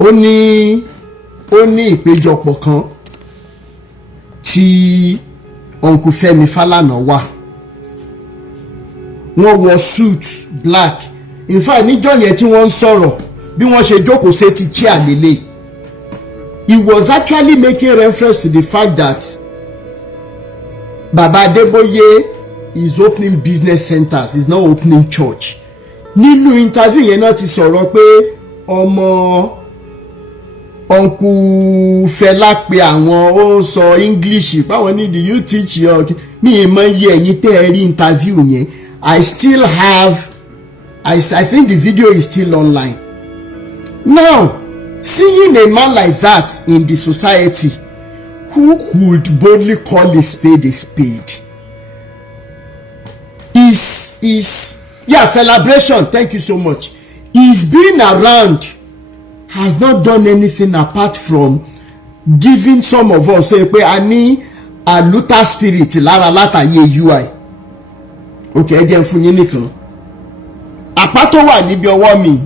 ó ní ìpéjọpọ̀ kan tí Uncle Fẹ́mi Fálànà wà. Wọ́n wọ suit black. In fact níjọ́ yẹn tí wọ́n ń sọ̀rọ̀ bí wọ́n ṣe jókòó sí ti chair lélẹ̀. He was actually making reference to the fact that Baba Adeboye is opening business centers, he's not opening church. Nínú interview yẹn náà ti sọ̀rọ̀ pé ọmọ Uncle Fẹlá pé àwọn ó sọ English báwọn ní do you teach your mi mọ iye ẹ̀yin tẹ́ ẹ rí interview yẹn. I still have I think the video is still online. Now seeing a man like that in the society who could boldly call a spade is celebration. Thank you so much. He's been around, has not done anything apart from giving some of us say pé a ní aluta spirit lára látàyè UI. Okay, ẹ jẹ́ n fún yín nìkan. Àpá tó wà níbi ọwọ́ mi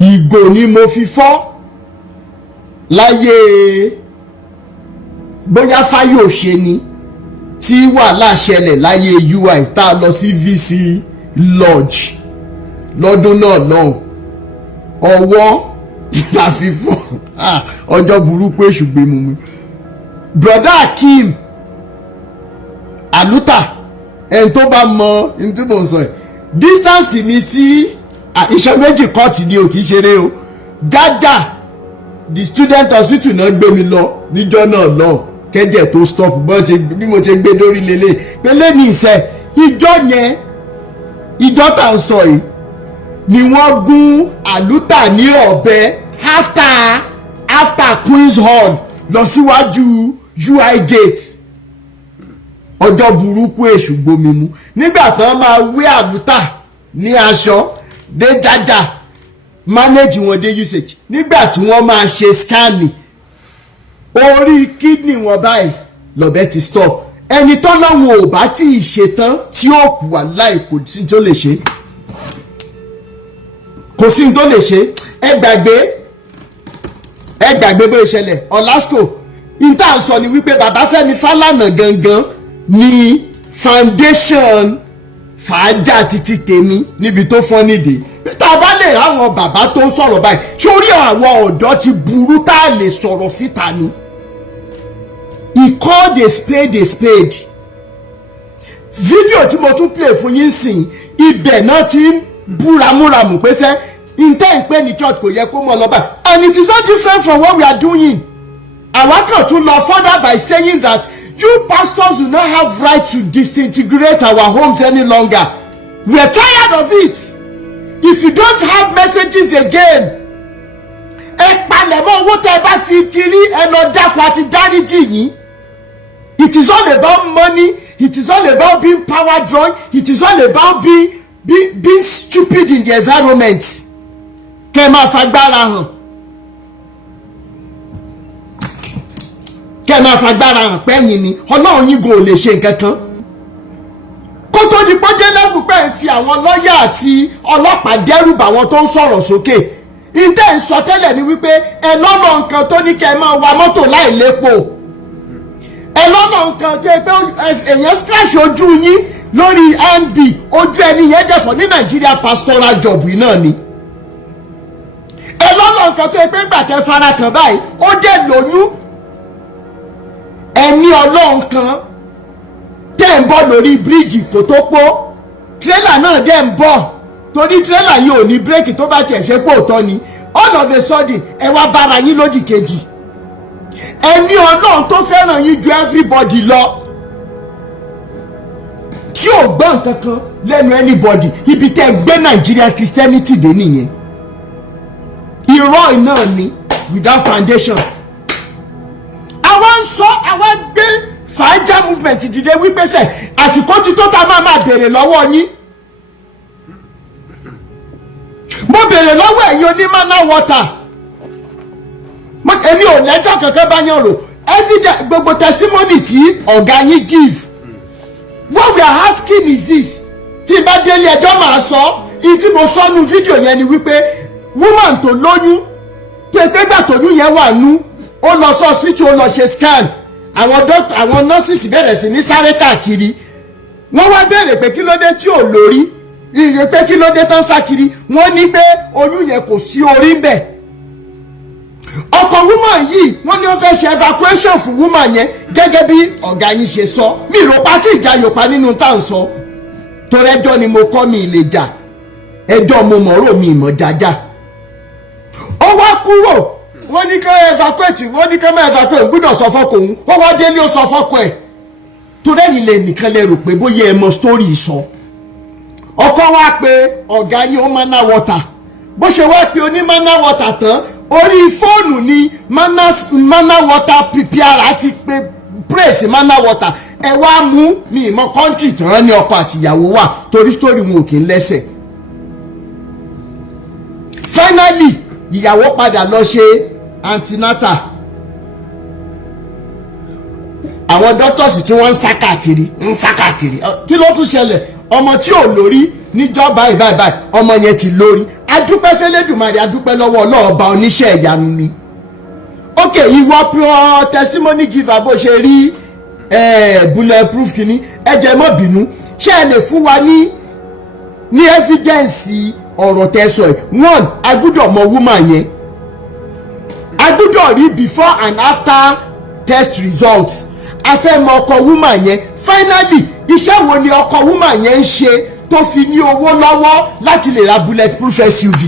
ìgò ni mo fi fọ́ láyé bóyá Fáyòṣe ni tí wàhálà ṣẹlẹ̀ láyé UI tá a lọ sí VC lodge lọ́dún náà lọ́hùn. Ọwọ́ la fi fọ́ ọjọ́ burúkú èṣù gbé mu mi. Brother Akeem Aluta ẹni tó bá mọ ní tí mo ń sọ ẹ̀ distance mi sí iṣẹ́ méjì kọ́ọ̀tì ni ò kìí ṣeré o. Jájà the student hospital náà gbé mi lọ níjọ́ náà lọ kẹ́jẹ̀ tó stop bí mo ṣe gbé dórí lélẹ̀ pẹ̀lẹ́ ní ìṣe ìjọ yẹn ìjọ tá ń sọ yìí ni wọ́n gún Aluta ní ọ̀bẹ after Queen's Hall lọ síwájú UI gate. Ọjọ́ burúkú èṣù gbomi mu nígbà tán máa wé Aluta ní aṣọ dé Jájà manage wọn dé usage nígbà tí wọ́n máa ṣe scanning orí kidney wọn báyìí lọ́bẹ ti stop. Ẹni tó lọ́wọ́ ò bá tí ì ṣetán tí ó kù wà láì kò sí tó lè ṣe ẹ gbàgbé bó ìṣẹ̀lẹ̀ Olasco ìta sọ ni wípé bàbá Fẹ́mi Fálànà gangan ni foundation fàájà títí tèmi níbi tó fọ́n nídìí. Tá a bá lè ráwọn bàbá tó ń sọ̀rọ̀ báyìí sórí àwọn ọ̀dọ́ ti burú tá a lè sọ̀rọ̀ síta ni. He called a spade a spade. Fídíò tí mo tún play fún yín sìn ibẹ̀ náà ti ń búramúramù pé sẹ́ intent pé ní church kò yẹ kó mọ̀ lọ́ba, and it is not different from what we are doing. Àwa kan tún lọ further by saying that you pastors do not have right to disintegrate our homes any longer. We are tired of it. If you don't have messages again, ẹ palẹ̀mọ́ owó tẹ́ ẹ bá fi ti rí ẹ lọ dákun àti dáríjì yín. It is all about money. It is all about being power drunk. It is all about being stupid in the environment. Kẹ́ máa fagbára hàn. Kẹ́ máa fagbára hàn pẹ́yìn ni Ọlọ́run yín go lè ṣe nǹkan kan. Kó tó di pọ́jẹ́ lẹ́fù pé ń fi àwọn lọ́yà àti ọlọ́pàá dẹ́rù bà wọn tó ń sọ̀rọ̀ sókè. Ìtẹ́ ń sọ tẹ́lẹ̀ ni wípé ẹ lọ́nà nǹkan tó ní kẹ́ máa wa mọ́tò láì lépo. Ẹ lọ́nà nǹkan tó pé èèyàn scratch ojú yín lórí NB ojú ẹni yẹn dẹ̀fọ̀ ní Nigeria pastoral job yìí náà ni. Ẹ lọ́nà nǹkan tó pé ńgbà tẹ́ fara kàn báyìí ó dẹ̀ lóyún. Ẹni Ọlọ́run kan tẹ́ ń bọ̀ lórí bíríìjì kò tó pọ̀ tírélà náà dẹ̀ ń bọ̀ torí tírélà yìí ò ní bírèkì tó bá tiẹ̀ ṣe pé òótọ́ ni all of a sudden ẹ wá bára yín lódì kejì. Ẹni Ọlọ́run tó fẹ́ràn yín ju everybody lọ tí ò gbọ́ nǹkan kan lẹ́nu anybody ibi tẹ́ gbé Nigeria Christianity dé nìyẹn. Irọ́ náà ni without foundation. Àwọn sọ àwọn gbé fàájà movement dìde wípé sẹ́ àsìkò tí tó ta máa bèrè lọ́wọ́ yín. Mo bèrè lọ́wọ́ ẹ̀yin onímọ̀nà water. Èmi ò lẹ́jọ́ kankan bá yàn rò evidence gbogbo testimony tí ọ̀gá yín give. What we are asking is this. Tí n bá délé ẹjọ́ máa sọ ìtí mo sọ nínú fídíò yẹn ni wípé woman tó lóyún tètè gbà tóyún yẹn wà nú ó lọ sí hospital ó lọ ṣe scan àwọn doctor àwọn nurses bẹ̀rẹ̀ sí ní sáré káàkiri wọ́n wá béèrè pé kí ló dé tí ò lórí ìrè pé kí ló dé tán sá kiri wọ́n ní pé oyún yẹn kò sí orí ń bẹ̀ ọkọ woman yìí wọ́n ní wọ́n fẹ́ ṣe evacuation fún woman yẹn gẹ́gẹ́ bí ọ̀gá yín ṣe sọ mi ìrọ̀pá tí ìjà yòpá nínú tá à ń sọ torí ẹjọ́ ni mo kọ́ mi ìlè jà ẹjọ́ mo mọ̀ọ́rọ̀ mi ìmọ̀ jájá ó wá kúrò wọ́n ní ká evacuate wọ́n ní ká má evacuate gbọ́dọ̀ sọ fọ́kọ òun ó wá délé ó sọ fọ́kọ ẹ̀ torí ẹ̀yin lè nìkan lè rò pé bóyá ẹ mọ story sọ ọkọ wá pé ọ̀gá yín ó mana water bó ṣe wá pé oní mana water tán orí fóònù ni mana water pr ti pé praise mana water ẹ wá mú ní ìmọ̀ country tán ní ọkọ àtìyàwó wà torí story wọn ò kí ń lẹ́sẹ̀ finally ìyàwó padà lọ ṣe antenatal àwọn doctors tí wọ́n ń sá káàkiri kí ló tún ṣẹlẹ̀ ọmọ tí ò lórí níjọ́ báyìí ọmọ yẹn ti lórí adúpẹ́ fẹ́lẹ́dùmarè adúpẹ́ lọ́wọ́ ọlọ́ọ̀ba oníṣẹ́ ìyanu ni ok ìwọ pure testimony giver bó ṣe rí bulletproof kìíní ẹ jẹ́ mọ́ bínú ṣé ẹ lè fún wa ní evidence ọ̀rọ̀ tẹ́sọ̀ ẹ̀ one a gbọ́dọ̀ mọ woman yẹn a gbọ́dọ̀ rí before and after test results a fẹ́ mọ ọkọ woman yẹn finally iṣẹ́ wo ni ọkọ woman yẹn ń ṣe tó fi ní owó lọ́wọ́ láti lè ra bulletproof SUV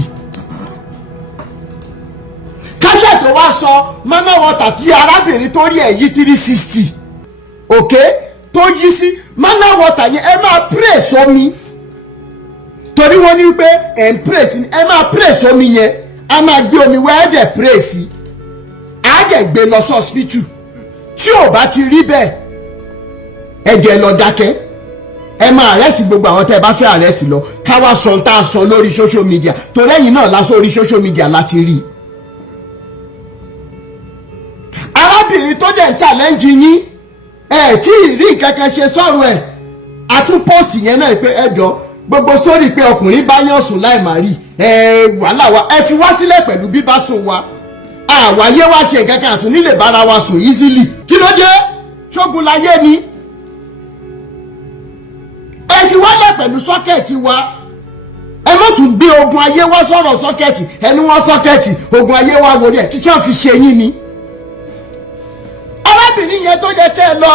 káṣẹ́ tó wá sọ mama water tí arábìnrin tó rí ẹ̀ yí 360 ok tó yí sí mama water yẹn ẹ máa pray sómi torí wọ́n ní pé ẹ̀ ń pray sí ẹ máa pray sómi yẹn a máa gbé omi wẹ́ẹ́ dẹ̀ pray sí a dẹ̀ gbé lọ sí hospital tí ò bá ti rí bẹ́ẹ̀ ẹ jẹ́ lọ dákẹ́ ẹ máa àrẹ́sì gbogbo àwọn tẹ́ ẹ bá fẹ́ àrẹ́sì lọ káwá sọ tá a sọ lórí social media torí ẹ̀yin náà lásán orí social media láti rí arábìnrin tó dẹ̀ ń challenge yín ẹ̀ tí ì rí nǹkan kan ṣe sọ̀rọ̀ ẹ̀ àtúpọ̀sì yẹn náà pé ẹ̀jọ̀ gbogbo sórí pé ọkùnrin bá yàn sùn láì má rí wàhálà wa ẹ fi wá sílẹ̀ pẹ̀lú bíbá sùn wa àwáyé wá ṣe nǹkan kan àtún nílè bára wa sùn easily kí ló dé ṣógun láyé ni ẹ fi wálẹ̀ pẹ̀lú sọ́kẹ̀tì wa ẹ má tún gbé ogun ayé wá sọ̀rọ̀ sọ́kẹ̀tì ẹni wọ́n sọ́kẹ̀tì ogun ayé wá wọlé ẹ̀ kí tí wọ́n fi ṣe yín ni arábìnrin yẹn tó yẹ kẹ́ ẹ lọ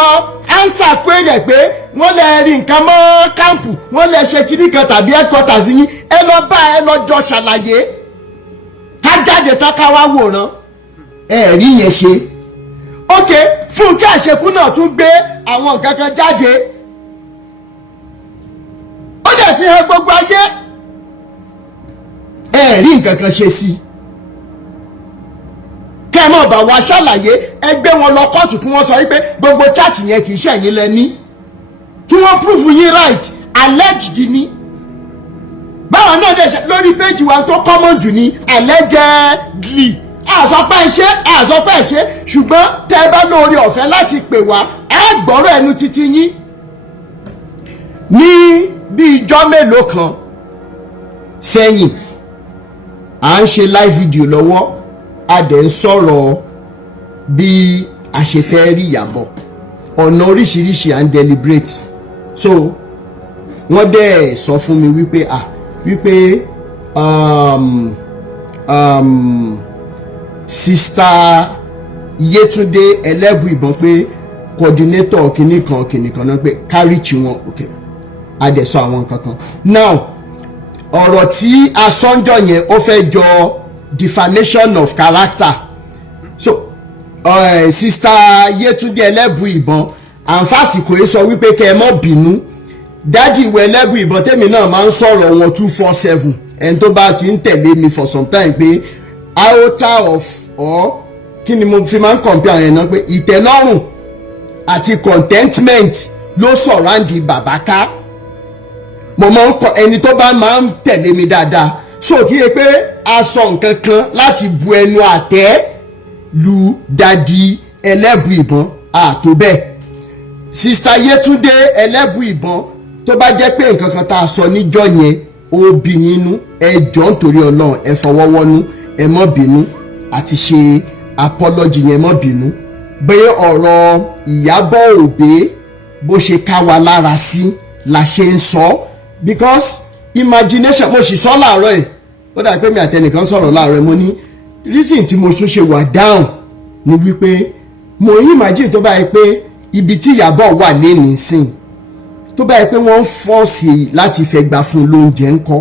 ánsà kwéré pé wọ́n lè rí nǹkan mọ́ kámpù wọ́n lè ṣe kíní kan tàbí headquarters yín ẹ lọ bá ẹ lọ jọ ṣàlàyé ká jáde tán ká wá wòran ẹ rí yẹn ṣe ok Fúnkẹ́ Àṣekú náà tún gbé àwọn nǹkan kan jáde ó dẹ̀ fi hàn gbogbo ayé ẹ rí nǹkan kan ṣe sí i kẹ́mọ̀ bá wa ṣàlàyé ẹgbẹ́ wọn lọ kóòtù kí wọ́n sọ wípé gbogbo chaati yẹn kì í ṣẹ̀yìn lẹ́ni kí wọ́n prove yín right alleged ni báwọn náà dẹ̀ ṣe lórí péjì wa tó common jù ní allegedly àzọpẹ́ ṣe ṣùgbọ́n tẹ́ ẹ bá lórí ọ̀fẹ́ láti pè wá ẹ gbọ́rọ̀ ẹnu títí yín ní bí ijọ́ mélòó kan sẹ́yìn à ń ṣe live video lọ́wọ́ a dẹ̀ ń sọ̀rọ̀ bí a ṣe fẹ́ rí ìyàbọ̀ ọ̀nà oríṣiríṣi à ń deliberate so wọ́n dẹ̀ sọ fún mi wípé sista Yétúndé Ẹlẹ́bùìbọn pé coordinator kìnìkan náà pé kárìchì wọn okay a dẹ̀ sọ àwọn kankan now ọ̀rọ̀ tí a sọ́njọ́ yẹn ó fẹ́ jọ defamation of character so sista Yétúndé Ẹlẹ́bùìbọn àǹfààsìkò yìí sọ wípé kẹ́ ẹ mọ́ bínú dádì ìwé Ẹlẹ́bùìbọn tèmi náà máa ń sọ̀rọ̀ wọn 247 ẹni tó bá ti ń tẹ̀lé mi for some time pé iota of or kí ni mo fi máa ń compare yẹn náà pé ìtẹ́lọ́rùn àti contentment ló surround bàbá ká mo máa ń kọ ẹni tó bá máa ń tẹ̀lé mi dáadáa so kí ẹ pé a sọ nǹkan kan láti bu ẹnu àtẹ́ lu dádì Ẹlẹ́bùìbọn àtó bẹ́ẹ̀ sista Yétúndé Ẹlẹ́bùìbọn tó bá jẹ́ pé nǹkan kan tá a sọ níjọ́ yẹn ó bí nínú ẹ jọ̀ọ́ nítorí Ọlọ́run ẹ fọwọ́wọ́nú ẹ má bínú àti ṣe apology yẹn má bínú pé ọ̀rọ̀ Ìyábọ̀ Òbé bó ṣe ká wa lára sí la ṣe ń sọ because imagination mo sì sọ láàárọ̀ ẹ̀ ó dà pé mi àtẹnìkan sọ̀rọ̀ láàárọ̀ ẹ̀ mo ní reason tí mo tún ṣe wà down ni wípé mo imagine tó bá yẹ pé ibi tí Ìyábọ̀ wà lẹ́nìí sìn tó bá yẹ pé wọ́n ń fọ́ọ̀sì láti fẹ́ gbà fún lóúnjẹ ńkọ́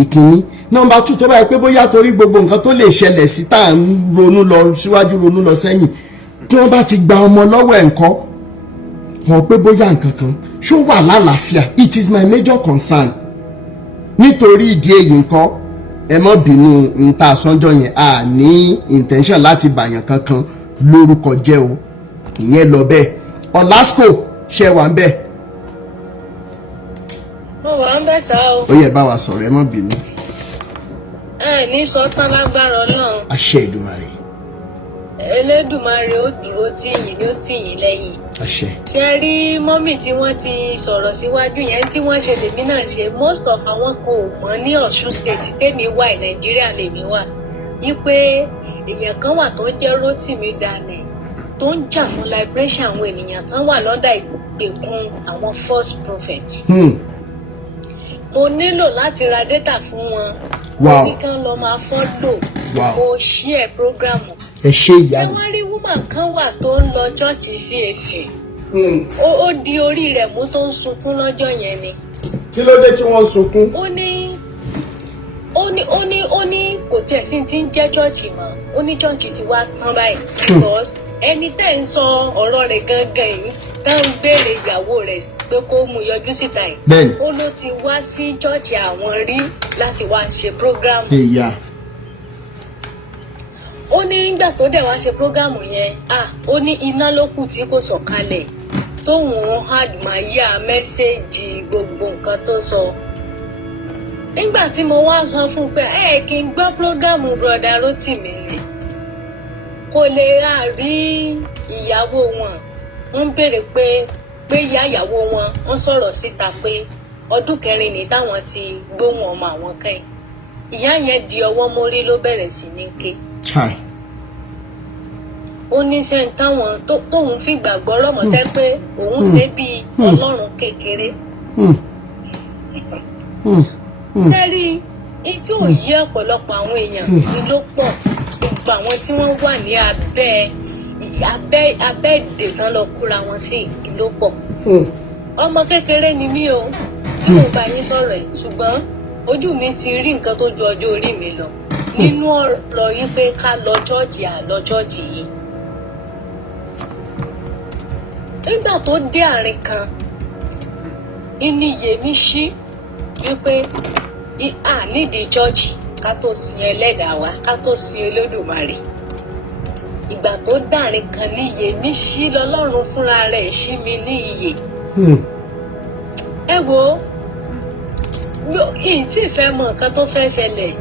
ìkíní nọ́mbà 2 tó bá yẹ pé bóyá torí gbogbo nǹkan tó lè ṣẹlẹ̀ sí tá à ń ronú lọ síwájú ronú lọ sẹ́yìn tí wọ́n bá ti gba ọmọ lọ́wọ́ ẹ̀ ńkọ́ wọ́n pé bóyá nǹkan kan ṣó wà lálàáfíà it is my major concern nítorí ìdí èyí ńkọ́ ẹ má bínú nta sọ́njọ́ yẹn a ní intention láti bàyàn kankan lórúkọ jẹ́ o ìyẹn lọ bẹ́ẹ̀ Ọlásìkò ṣe wà ń bẹ́ẹ̀. mo wà ń bẹ̀ sá o. ó yẹ bá wa sọ̀rọ̀ ẹ má bínú. ẹ ní sọ tán lágbára Ọlọ́run. àṣẹ Èdùmàrè. Elédùmarè ó dúró tì yín ní ó tì yín lẹ́yìn. àṣẹ. ṣe rí mọ́mì tí wọ́n ti sọ̀rọ̀ síwájú yẹn tí wọ́n ṣe lèmi náà ṣe most of àwọn kan ò mọ̀ ní Ọ̀ṣun state tèmi wà Nàìjíríà lèmi wà wípé èèyàn kan wà tó jẹ́ Rótìmí Daniel tó ń jà fún liberation àwọn ènìyàn tán wà lọ́dà ìgbèkùn àwọn false prophet. mo nílò láti ra data fún wọn. wow ní kán lọ máa follow. wow mo share program. ẹ ṣe ìyá mi. ṣé wọ́n rí woman kan wà tó ń lọ chọ́ọ̀chì CAC. ó di orí rẹ̀ mú tó ń sunkún lọ́jọ́ yẹn ni. kí ló dé tí wọ́n ń sunkún. ó ní kò tiẹ̀ sí ti ń jẹ́ chọ́ọ̀chì mọ́ ó ní chọ́ọ̀chì ti wá tán báyìí. because ẹni tẹ́ ń sọ ọ̀rọ̀ rẹ̀ gangan yìí tá ń béèrè ìyàwó rẹ̀ pé kó mú yọjú síta yìí. bẹ́ẹ̀ni. ó ló ti wá sí chọ́ọ̀chì àwọn rí láti wá ṣe program. ìyá. ó ní nígbà tó dẹ̀ wá ṣe prógámù yẹn ó ní iná ló kù tí kò sọ̀kalẹ̀ tóun àdùmáyà mẹ́sẹ̀gì gbogbo nǹkan tó sọ. nígbà tí mo wá sọ fún un pé kí n gbọ́ prógámù broda Rótìmí ni kò lè rí ìyàwó wọn wọ́n ń béèrè pé ìyá ìyàwó wọn wọ́n sọ̀rọ̀ síta pé ọdún 4 ní táwọn ti gbóhùn ọmọ àwọn kẹ́yìn ìyá yẹn di ọwọ́ mórí ló bẹ̀rẹ̀ sí ní ké. ó ní sẹ́ni táwọn tóun fi gbàgbọ́ rọ̀mọ́tẹ́ pé òun ṣe bíi Ọlọ́run kékeré. sẹ́rí tí ò yí ọ̀pọ̀lọpọ̀ àwọn èèyàn ni ló pọ̀ gbogbo àwọn tí wọ́n wà ní abẹ́ èdè tán lọ kúra wọn sí ìlú pọ̀. ọmọ kékeré ni mí o tí mo bá yín sọ̀rọ̀ ẹ̀ ṣùgbọ́n ojú mi ti rí nǹkan tó ju ọjọ́ orí mi lọ nínú ọ̀rọ̀ yìí pé ká lọ chọ́ọ̀chì àlọ́ chọ́ọ̀chì yìí. nígbà tó dé àárín kan ìníyè mi ṣí wípé nídìí chọ́ọ̀chì ká tó sin ẹlẹ́dàá wa ká tó sin Olódùmarè. ìgbà tó dàrin kan níyè mi ṣí lọ́lọ́run fúnra rẹ̀ ṣí mi ní iyè. ẹ wo tí ìfẹ́ mọ nǹkan tó fẹ́ ṣẹlẹ̀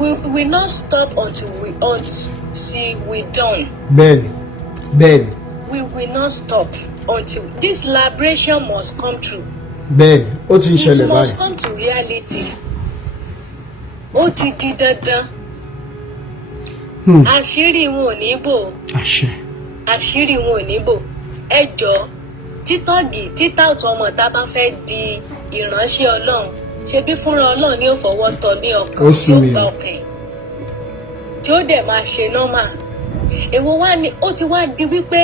we will not stop until we done. bẹ́ẹ̀ni. we will not stop until this liberation must come true. bẹ́ẹ̀ni ó ti ń ṣẹlẹ̀ báyìí. it must come to reality. ó ti di dandan. àṣírí wọn ò ní bò. àṣírí wọn ò ní bò. ẹ jọ̀ọ́ títà ọ̀tọ̀ ọmọ tá a bá fẹ́ di ìránṣẹ́ Ọlọ́run ṣebí fúnra Ọlọ́run ni ó fọwọ́ tọ́ ní ọkàn tí ó gba ọkàn tí ó dẹ̀ máa ṣe nọ́mà. èwo wá ni ó ti wá di wípé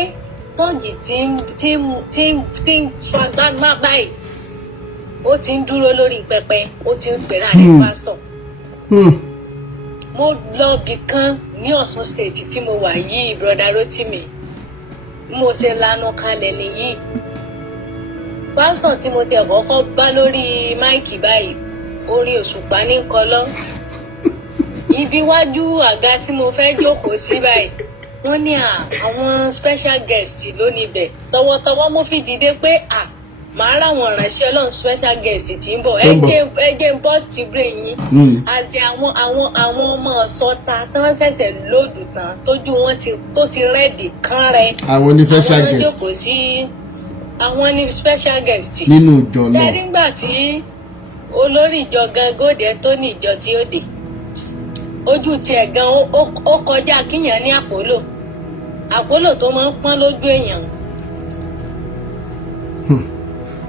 tọ́ọ̀gì tí ń sọ agbára báyìí ó ti ń dúró lórí pẹpẹ ó ti ń pèrè àrẹ pásítọ̀. mo lọ bì kan ní Ọ̀ṣun state tí mo wà yìí broda Rótìmí mo ṣe lanu kalẹ̀ nìyí. pásítọ̀ tí mo ti kọ́kọ́ bá lórí máìkì báyìí orin òṣùpá ní kọlọ́ ibi iwájú àga tí mo fẹ́ jókòó sí báyìí wọ́n ní àwọn special guest ló níbẹ̀ tọwọ́tọwọ́ mo fi dìde pé màá ráwọn ìránṣẹ́ Ọlọ́run special guest tí ń bọ̀ ẹ jẹ́ ń bọ́ sí brain yín àti àwọn ọmọ ọ̀sọ́ta tí wọ́n ṣẹ̀ṣẹ̀ lóòdù tán tójú wọn tó ti rẹ́ẹ̀dì kán rẹ àwọn ní special guest àwọn jókòó sí àwọn ní special guest nínú ìjọ náà. nígbà tí olórí ìjọ gan gòdè tó ní ìjọ tí ó dé ojú tiẹ̀ gan ó kọjá kíyàn ní àpólò tó máa ń pọ́n lójú èèyàn.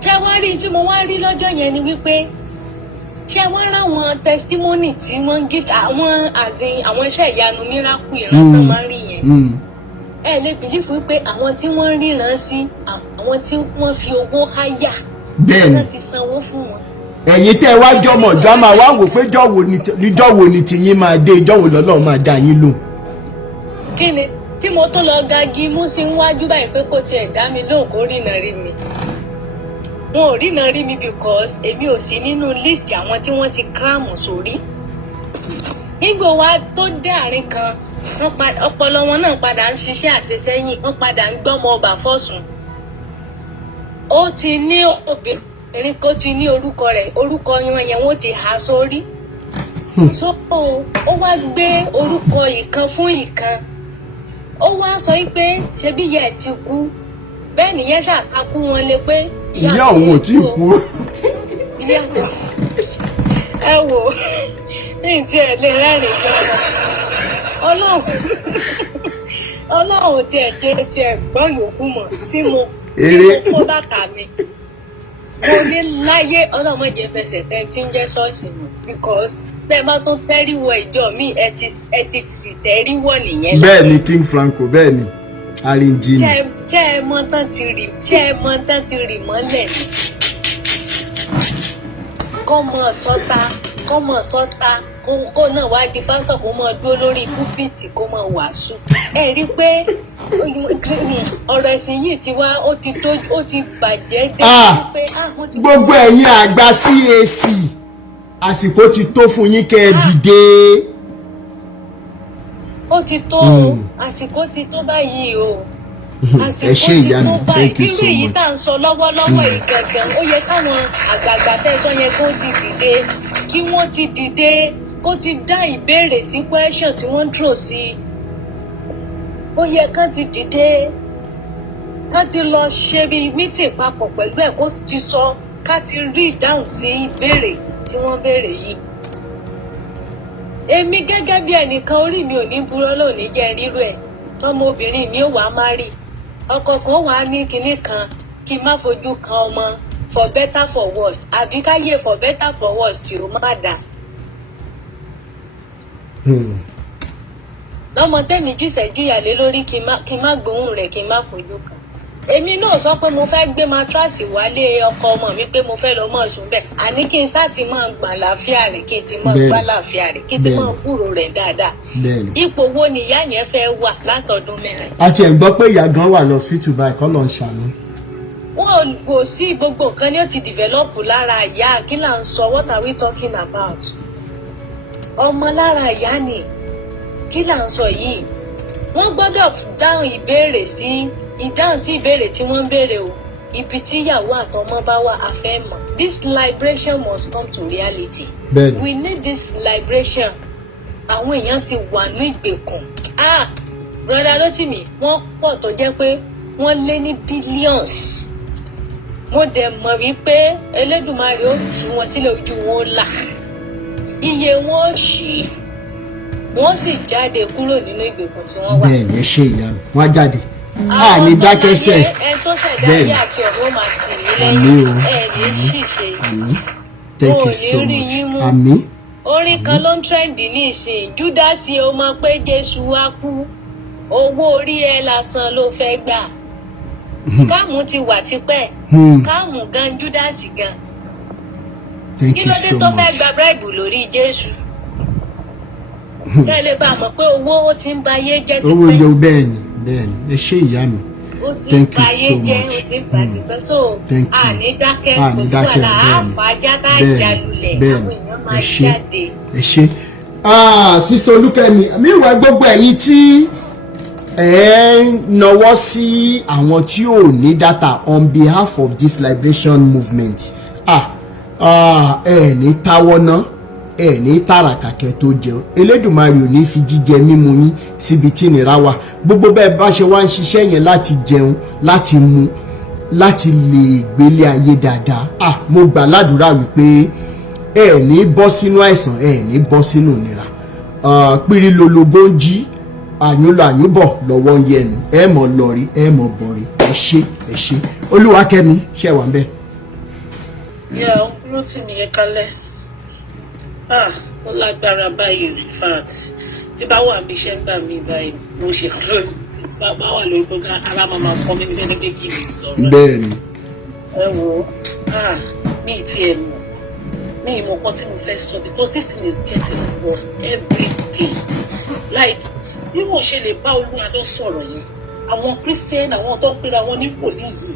ṣé wá rí tí mo wá rí lọ́jọ́ yẹn ni wípé ṣé wá ráwọn testimony tí wọ́n ń gift àwọn iṣẹ́ ìyanu miracle ìrántí máa ń rí yẹn. Ẹ lè bìlífù wípé àwọn tí wọ́n ríran sí àwọn tí wọ́n fi owó háyà wọ́n ti sanwó fún wọn. ẹ̀yin tẹ́ wá jọmọ̀ jọ máa wá wò pé níjọ́ wo ni tiyín máa dé ìjọ́ wo lọ́lọ́run máa dá yín lò. kí ni tí mo tó lọ gagi mú sí wájú báyìí pé kò tiẹ̀ dá mi lóhùn kó rìnà rí mi. Wọn ò rìnà rí mi because èmi ò sí nínú list àwọn tí wọ́n ti kíráàmù sórí. Nígbà wa tó dé àárín kan ọpọlọ wọn náà padà ń ṣiṣẹ́ àṣesẹ́yìn wọ́n padà ń gbọ́mọ ọba fọ́sùn. Ó ti ní obìnrin kó ti ní orúkọ rẹ̀ orúkọ yẹn wọ́n ti há sórí. So ó wá gbé orúkọ ìkan fún ìkan. Ó wá sọ pé ṣebí ìyá ẹ̀ ti kú bẹ́ẹ̀ nìyẹn ṣàtakú wọn lé pé ìyá òun ò tí ì kú. Ilé àtọ̀ ẹ wò ní tí ẹ lè rẹ́rìn gan-an Ọlọ́run tí ẹ jẹ́ tí ẹ gbọ́n yòókù mọ̀ tí mo kó bàtà mi. Mo ní láyé Ọlọ́run jẹ́ fẹsẹ̀ tẹ́ tí ń jẹ́ ṣọ́ọ̀ṣì mọ̀ because tẹ́ bá tó tẹ́ríwọ ìjọ mi ẹ ti sì tẹ́ríwọ nìyẹn. Bẹ́ẹ̀ ni King Franco bẹ́ẹ̀ ni arìnjì ni. Ṣé ẹ mọ tán ti rì mọ́lẹ̀ ni. kọ́mọ sọ́ta kó náà wá di pásítọ̀ kó mọ dúró lórí púpìtì kó mọ wàásù. Ẹ rí i pé ọ̀rọ̀ ẹ̀sìn yìí ti wá ó ti bàjẹ́ dé pé wọ́n ti. Gbogbo ẹ̀yin àgbà CAC àsìkò ti tó fún yín kẹ́ ẹ dìde. Ó ti tó àsìkò ti tó báyìí o. Ẹ ṣé ìyá mi, thank you so much. Irú èyí tá à ń sọ lọ́wọ́lọ́wọ́ yìí gangan ó yẹ káwọn àgbààgbà tẹ̀sán yẹn kó ti dìde kí wọ́n ti dìde kó ti dá ìbéèrè sí question tí wọ́n ń trò sí. Ó yẹ ká ti dìde ká ti lọ ṣe bí meeting papọ̀ pẹ̀lú ẹ̀ kó ti sọ ká ti rí ìdáhùn sí ìbéèrè tí wọ́n béèrè yìí. Èmi gẹ́gẹ́ bí ẹnìkan orí mi ò ní burú lónìí jẹ́ rírú ẹ̀ tọ́mọ obìnrin mi ò wá má rí ọkọ kan wà ní kinní kan kí n má fojú kan ọmọ for better for worse àbí káyé for better for worse tí ó má dà. Lọ́mọ tẹ́mi jíṣẹ́ jíyà lé lórí kí n má gbóhùn rẹ̀ kí n má fojú kan. Èmi náà sọ pé mo fẹ́ gbé matrasi wálé ọkọ ọmọ mi pé mo fẹ́ lọ mọ̀ sùn bẹ́ẹ̀ àní kí n sáti máa gbà láàfíà rẹ̀ kí n ti máa gbá láàfíà rẹ̀ kí n ti máa gbúrò rẹ̀ dáadáa. Ipò wo ni ìyá yẹn fẹ́ wà látọdún 4? A ti ẹ̀ ń gbọ́ pé ìyá gan wà lọ́sítù báyìí kọ́ ló ń ṣàánú. Wọ́n kò sí gbogbo nǹkan ni ó ti develop lára ìyá kí là ń sọ what are we talking about? Ọmọ lára ìyá ni kí là ń sọ yìí? Wọ́n gbọ́dọ̀ dáhùn ìbéèrè sí ìbéèrè tí wọ́n ń béèrè o. Ibi tí ìyàwó àtọmọ bá wà a fẹ́ mọ̀. This liberation must come to reality. Bẹ́ẹ̀ni. We need this liberation. Àwọn èèyàn ti wà ní ìgbèkùn. Brother Rotimi, wọ́n pọ̀ tó jẹ́ pé wọ́n lé ní billions. Mo dẹ̀ mọ̀ wípé Elédùmarè ó tú wọn sílẹ̀ ojú wọn là. Iye wọn ó ṣí. Wọ́n sì jáde kúrò nínú ìgbèkùn tí wọ́n wà. Bẹ́ẹ̀ni, ẹ ṣé ìyá mi, wọ́n á jáde. Àwọn Ní dákẹ́sẹ̀. ẹni tó ṣẹ̀dá ayé àti ọ̀run máa tì í lẹ́yìn ní ṣìṣe. Thank you so much. Àmín. Orin kan ló ń trendi ní ìsìn Júdásì ó mọ̀ pé Jésù wá kú owó orí ẹ lásán ló fẹ́ gbà. Skáàmù ti wà tipẹ́ skáàmù gan Júdásì gan. Thank Kí you ló dé so tó much. fẹ́ gba bíráìbù lórí Jésù? Kẹ́lẹ́ bá mọ̀ pé owó ó ti ń ba ayé jẹ́ tipẹ́. Owó jẹ́ bẹ́ẹ̀ni ẹ ṣé ìyá mi. Ó ti ń ba ayé jẹ́ ó ti ń ba tipẹ́ so àní dákẹ́ kò sí wàhálà àfàájá tá a jalulẹ̀ àwọn èèyàn máa jáde. Ẹ ṣé. Sister Olúkẹ́mi mi wá gbogbo ẹ̀yin tí ẹ ń nawọ́ sí àwọn tí ò ní data on behalf of this liberation movement ẹ ní táwọ́ ná ẹ ní tàràkàkẹ́ tó jẹun Elédùmarè ò ní fi jíjẹ mímu yín síbi tí nira wà gbogbo bẹ́ẹ̀ bá ṣe wá ń ṣiṣẹ́ yẹn láti jẹun láti mu láti lè gbélé ayé dáadáa mo gbà ládùúrà wípé ẹ ní bọ́ sínú àìsàn, ẹ ní bọ́ sínú ìnira. Pírí lolobó ń jí, àyúnlọ àyúnbọ̀ lọ́wọ́ ń yẹnu, ẹ mọ̀ lọ́rí ẹ mọ̀ bọ̀rí. Ẹ ṣé Olúwakẹ́mi ṣe wà ń bẹ̀. Yeah, Refuting yẹn kalẹ̀. Ó lágbára báyìí in fact. Tí bá wà níbi iṣẹ́ ń gbà mí báyìí, mo ṣe kúrò tí bá wà lórí program, ara máa kọ́ mi níbẹ̀ nígbà kí n sọ̀rọ̀. Bẹ́ẹ̀ni. Ẹ wo, mi ti ẹ̀ mọ̀. Mi ìmọ̀ kan tí mo fẹ́ sọ because this thing is getting worse every day. Like, bí wọ́n ṣe lè bá Olúwa lọ sọ̀rọ̀ yẹn, àwọn Christian, àwọn tó ń pera wọn ní wòlíì yìí,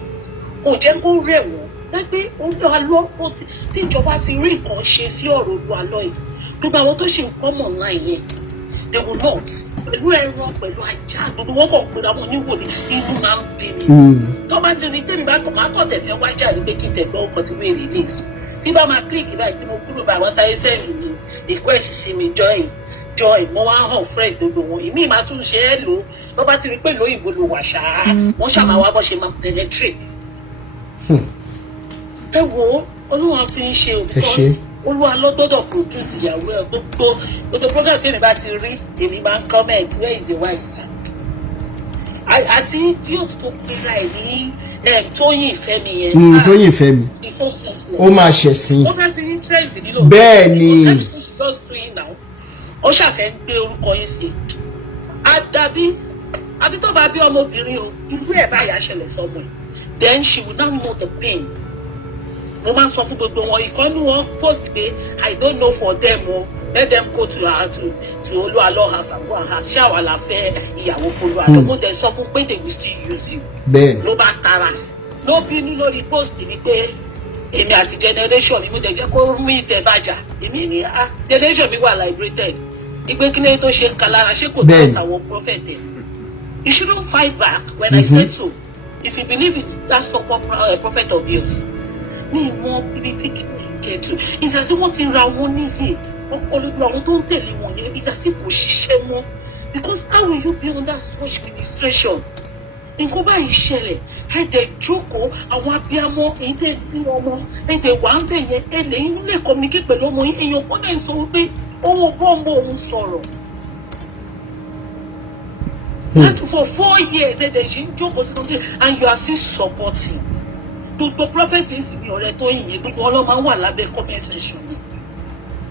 kò jẹ́ kó rẹ̀ wọ́n. Dápé Olúwa lọ tí ìjọba ti rí nǹkan ṣe sí ọ̀rọ̀ Olúwa lọ yìí. Gbogbo àwọn tó ṣe nǹkan mọ̀ náà yẹn, they will not. Pẹ̀lú ẹran, pẹ̀lú ajá, gbogbo wọn kàn pera wọn ní wòlíì, inú máa ń bí mi. Tó bá ti rí tèmi bá kọ̀ tẹ̀fẹ́ wájà ní pé kí n tẹ̀gbọ́n ọkọ̀ tí wéèrè lè sùn. Tí bá máa kílìkì báyìí tí mo kúrò bá àwọn sáré sẹ́yìn mi request sí mi join mo wá hàn friend gbogbo wọn ìmí máa tún ṣe é lò tó bá ti rí pé lóyìnbó ló wà ṣáá wọ́n ṣàmà wá bọ́ ṣe máa penetrate. Ẹ wo Olúwa fi ń ṣe òkúta Olúwa ló gbọ́dọ̀ produce ìyàwó ẹ̀ gbogbo program tí èmi bá ti rí èmi máa ń comment where is the wife àti tí yóò tó pera ẹ̀ ní Tóyìn Ìfẹ́mi yẹn. Tóyìn Ìfẹ́mi ó máa ṣẹ̀sìn. Ó fẹ́ fi ní trend nílò. Bẹ́ẹ̀ ni. Ó ṣàfẹ́ gbé orúkọ yín sí. Àdàbí àbí tó bá bí ọmọbìnrin o irú ẹ̀ báyà ṣẹlẹ̀ sọ́mọ ẹ̀ then she will now know the pain. Mo máa sọ fún gbogbo wọn ìkọ́nú wọn post pé I don't know for them o let them go to Olúwalọ house and go and ask ṣé àwa la fẹ́ ìyàwó Olúwalọ mo dẹ̀ sọ fún pé they will still use you. Bẹ́ẹ̀ ló bá tara ló bínú lórí post ni pé èmi àti generation mi mo dẹ̀ jẹ́ kó mú ìtẹ̀bàjà èmi ni generation mi wà liberated ìgbé kílé tó ṣe ń kalára ṣé kò tó àwọn prophet ẹ̀. You shouldn't fight back when I said so if you believe it that's the prophet of yours. Ní ìmọ̀ ibi tí kí ni kẹ̀tù ìdásí wọ́n ti ra wọn níyì ọ̀pọ̀lọpọ̀ àwọn tó ń tẹ̀lé wọn ní ìdásí kò ṣiṣẹ́ mọ́ because how will you be under such ministration? Nǹkan báyìí ṣẹlẹ̀ ẹ̀dẹ̀ jókòó àwọn abiyamọ èyí tẹ̀ bí ọmọ ẹ̀dẹ̀ wà ń bẹ̀ yẹn ẹ̀lẹ́ yín lè communicate pẹ̀lú ọmọ yín èèyàn kọ́ dẹ̀ sọ wípé òun bọ́ ọmọ òun sọ̀rọ̀. That for 4 years ẹ̀dẹ̀ ṣe ń jókòó sí ọdún and you are still supporting. Gbogbo prophet is ní ọ̀rẹ́ tó yìn yẹn gbogbo ọlọ́mọ wà lábẹ́ comment section yìí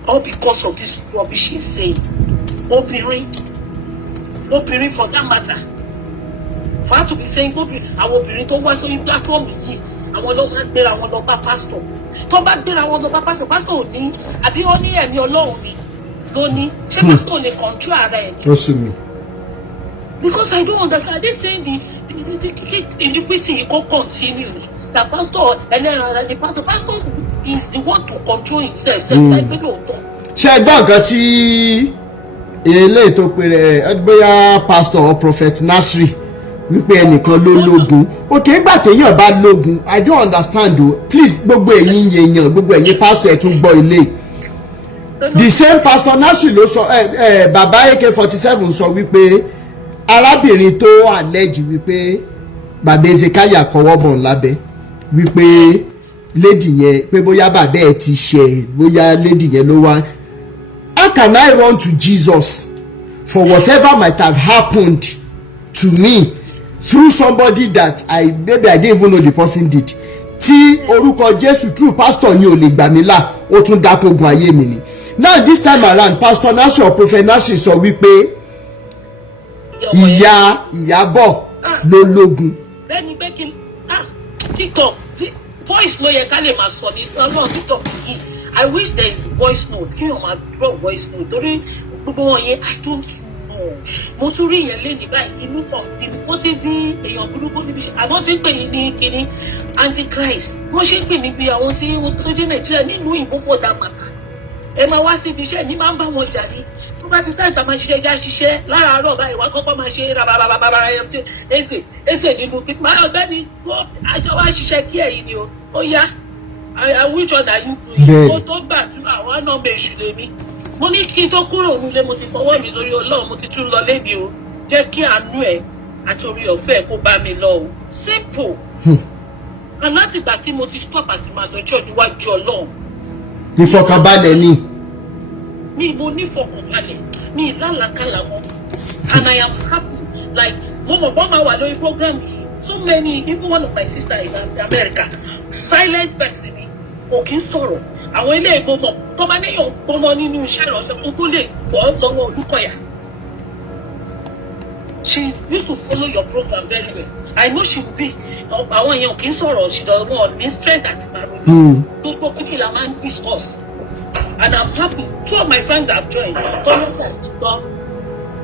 all because of this rubbish he say. Obìnrin for that matter. For her to be saying àwọn obìnrin tó wá sórí platform yìí àwọn ló máa ń gbéra wọn lọ bá pastor tó bá gbéra wọn lọ bá pastor ò ní àbí ó ní ẹ̀mí Ọlọ́run ni ló ní ṣé pastor lè control ara ẹ̀ ni. Ó sùn mí. Because I don't understand are they saying the iniquity go continue that pastor and then the pastor is the one to control himself ṣe gbé lóòótọ́. Ṣé gbọ́ nǹkan tí eléyìí tó pe rẹ̀ bóyá pastor or prophet Asiri wípé ẹnìkan ló lógun òkè ńgbà téèyàn bá lógun I don't understand o please gbogbo ẹ̀yin èèyàn gbogbo ẹ̀yin pastor ẹ̀ tún gbọ́ ilé the same pastor Asiri ló sọ bàbá AK-47 sọ wípé arábìnrin tó allege wípé bàbá Ezekiah kọwọ́ bọ̀ lábẹ́ wípé lady yẹn pé bóyá bàbá ẹ̀ ti ṣe bóyá lady yẹn ló wá. How can I run to Jesus for whatever might have happened to me through somebody that maybe I didn't even know the person did? Tí orúkọ Jésù through pastor yín ò lè gbà mí là ó tún dákógun ayé mi ni. Now this time around pastor Asiri or prophet Asiri sọ wípé Ìyábọ̀ ló lógun. Bẹ́ẹ̀ni pé kí TikTok voice ló yẹ ká lè máa sọ ní ọlọ́run TikTok yìí I wish there is voice note kí wọ́n máa draw voice note torí gbogbo wọn yẹn I don't know mo tún rí yẹn lé ní báyìí inú kan bí wọ́n ti dín èèyàn burúkú níbi iṣẹ́ àwọn tí ń pè ní kíní antichrist wọ́n ṣe ń pè níbi àwọn tí wọ́n tó dé Nàìjíríà nílùú òyìnbó for that matter ẹ máa wá síbi iṣẹ́ ní máa ń bá wọn jà ní tó bá ti táìta máa ṣiṣẹ́ já ṣiṣẹ́ láràárọ̀ báyìí wá kọ́kọ́ máa ṣe rabababa ẹsẹ̀ nínú kí máa ọ̀gbẹ́ni àjọ wá ṣiṣẹ́ kí ẹ̀yìn ni ó yá which one are you doing mo tó gbàdúrà àwọn náà méṣù lèmi mo ní kí n tó kúrò nílé mo ti fọwọ́ mi lórí Ọlọ́run mo ti tún lọ lébi o jẹ́ kí àánú ẹ̀ àti orí ọ̀fẹ́ kó bá mi lọ o simple. Alátìgbà tí mo ti stop àti máa lọ church níwájú Ọlọ́run ìfọkànbalẹ̀ ni. Mi mo ní ìfọkànbalẹ̀, mi ìlàlàkàlà wọn, and I am happy. Like mo mọ̀ bọ́ máa wà lórí program yìí, so many, even one of my sisters in America, silent person ni, kò kí ń sọ̀rọ̀. Àwọn ilé ìgbọ́mọ̀ tó bá níyàn gbọ́mọ nínú iṣẹ́ ìránṣẹ́ kó tó lè bọ́ lọ́wọ́ Olúkọ̀yà. She used to follow your program very well. I know she will be. Àwọn èèyàn kì í sọ̀rọ̀, she does not need strength àti màrún. Gbogbo kí ni la máa ń discuss. And I'm happy. 2 of my friends have joined. I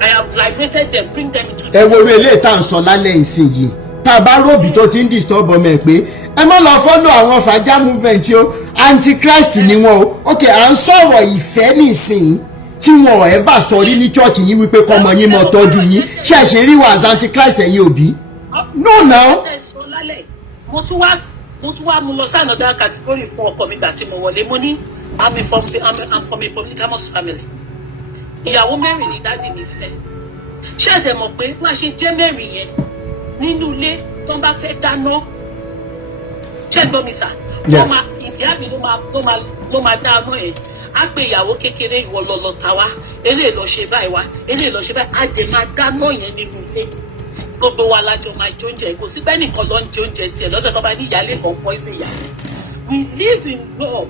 have liberated them, bring them into the... Ẹ wo eléyìí tá à ń sọ lálẹ́ ìsinyìí. Tá a bá ròbì tó ti ń disturb ọmọ ẹ̀ pé ẹ má lọ follow àwọn fàájà movement o, antichrist ni wọn o. Okay, à ń sọ̀rọ̀ ìfẹ́ nísìnyí tí wọn ò ever sọ rí ní church yín wípé kọ́mọ yín mọ tọ́jú yín. Ṣẹ̀ṣẹ̀ rí wà as antichrist ẹ̀yin òbí. No now. Mo tún wá mú lọ sí another category fún ọkọ mi gbà tí mo wọlé. Mo ní I'm from a polygamous family. Ìyàwó mẹ́rin ni dáàdì mi fẹ́. Ṣé ẹ̀dẹ̀ mọ̀ pé wọ́n ṣe jẹ́ mẹ́rin yẹn nínú ilé tó ń bá fẹ́ dáná? Ṣé ẹ gbọ́ mi sà? Ìyá mi ló máa dáná yẹn. Á pe ìyàwó kékeré ìwọ lọ ta wá. Eléyìí lọ ṣe báyìí wá. Eléyìí lọ ṣe báyìí. Á dẹ̀ máa dáná yẹn nínú ilé. Gbogbo wa lájọ máa jẹ oúnjẹ. Kò sí pé nìkan ló ń jẹ oúnjẹ tiẹ̀ lọ́sẹ̀ tó bá ní ìyálé kan poison ìyàwó. We live in love.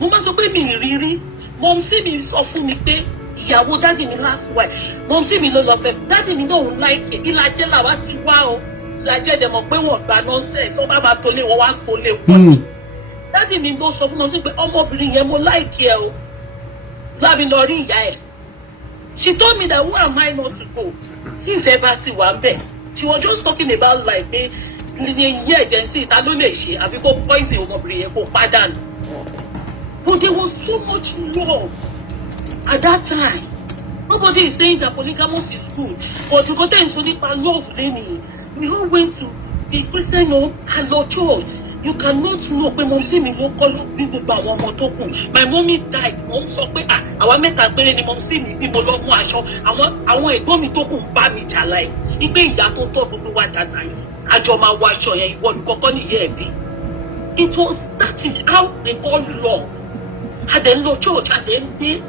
Mo máa sọ pé mi ìrírí. Mọ̀mísí mi sọ fún mi pé ìyàwó dáàdì mi last wife, mọ̀mísí mi ló lọ fẹ́ dáàdì mi náà ń láìkè. Ìlàjẹ làwa ti wá o. Ìlàjẹ dẹ̀ mọ̀ pé wọ́n gba nọ́ọ̀sẹ̀ tó bá tó lé wọn wá tó lé wọn. Dáàdì mi ló sọ fún mọ̀mísí pé ọmọbìnrin yẹn mo láìkè ẹ o. Láàbí lọ rí ìyá ẹ̀. She told me that who am I not to go? Tí ìfẹ́ bá ti wà ń bẹ̀. She was just talking about like pé iye ẹ̀jẹ̀nsì ìta ló lè ṣe àfi kó poison ọmọbìnrin yẹn kó pàdánù. But there was so much love at that time. Nobody is saying that polygamous is good. But you got to say love, Lenny. We all went to the Christian home and Lord church. You cannot know pé mo sì mi ló kọ́ ló bí gbogbo àwọn ọmọ tó kù. My mommy died. Mo ń sọ pé àwa mẹ́ta péré ni mo sì mi bí mo lọ mú aṣọ. Àwọn ẹ̀gbọ́n mi tó kù bá mi jà láì. Ìgbé ìyá tó tọ́ gbogbo wa dàgbà yìí. Àjọ máa wọ aṣọ yẹn ìwọ ní kọ́kọ́ nìyẹn ẹ̀bí. That is how they call love. Adé ń lọ church, adé ń dé.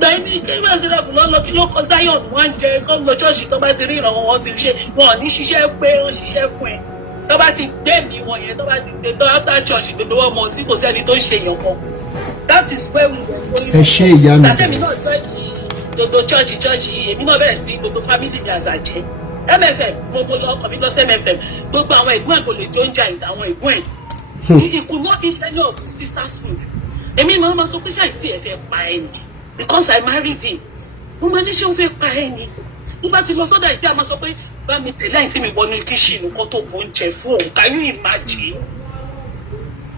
Gbẹ̀mí kí wọ́n ṣe lọ́kùn lọ́lọ́ kí ló kọ́ Zion wọ́n ń jẹ kọ́ lọ church tó bá ti rí ìrànwọ́ wọn ti ṣe wọn ò ní ṣiṣẹ́ pé wọ́n ṣiṣẹ́ fún ẹ. Tó bá ti gbé mi wọn yẹn tó bá ti gbé tó after church gbogbo wọn mọ̀ sí kò sẹ́ni tó ń ṣe èèyàn kan. That is where we were going. Ẹ ṣe ìyá mi. Tàtẹ́mi náà sọ gbogbo church yìí èmi náà bẹ̀rẹ̀ sí gbogbo family mi àzàjẹ́. MFM mo lọ ọkọ̀ mi lọ sí MFM gbogbo àwọn ẹ̀gbọ́n kò lè jó oúnjẹ àwọn ẹ̀gbọ́n ẹ̀. He could not eat any of his sister's food. Èmi máa ma sọ pé ṣáà tí ẹ fẹ́ pa ẹ ni because I married him. Mo máa ní ṣé ó fẹ́ pa ẹ ni. Tó bá ti lọ sọ́dọ̀ ìdí àmọ́ sọ pé bá mi tẹ̀lé àìsí mi wọnú kíṣìnì kan tó kó oúnjẹ fún òun. Can you imagine?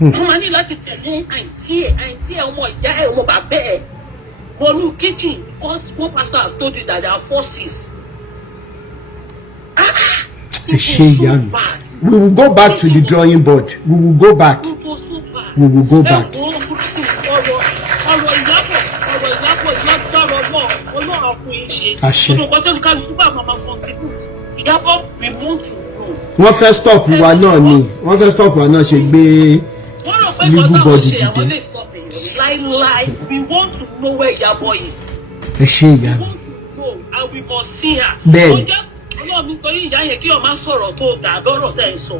Mo máa ní láti tẹ̀lé àìsí ẹ ọmọ ìyá ẹ ọmọ bàbá ẹ wọnú kitchen because one pastor have told you that there are forces. We will go back to the drawing board. We will go back. We will go back. Wọ́n fẹ́ stop wa náà ni wọ́n fẹ́ stop wa náà ṣe gbé legal body dìde. We want to know where Iyawo is. Ẹ ṣe ìyá mi. And we must see her. Bẹ́ẹ̀ni. Ọlọ́run mi torí ìyá yẹn kí o máa sọ̀rọ̀ tó dà lọ́rọ̀ tẹ̀ ń sọ.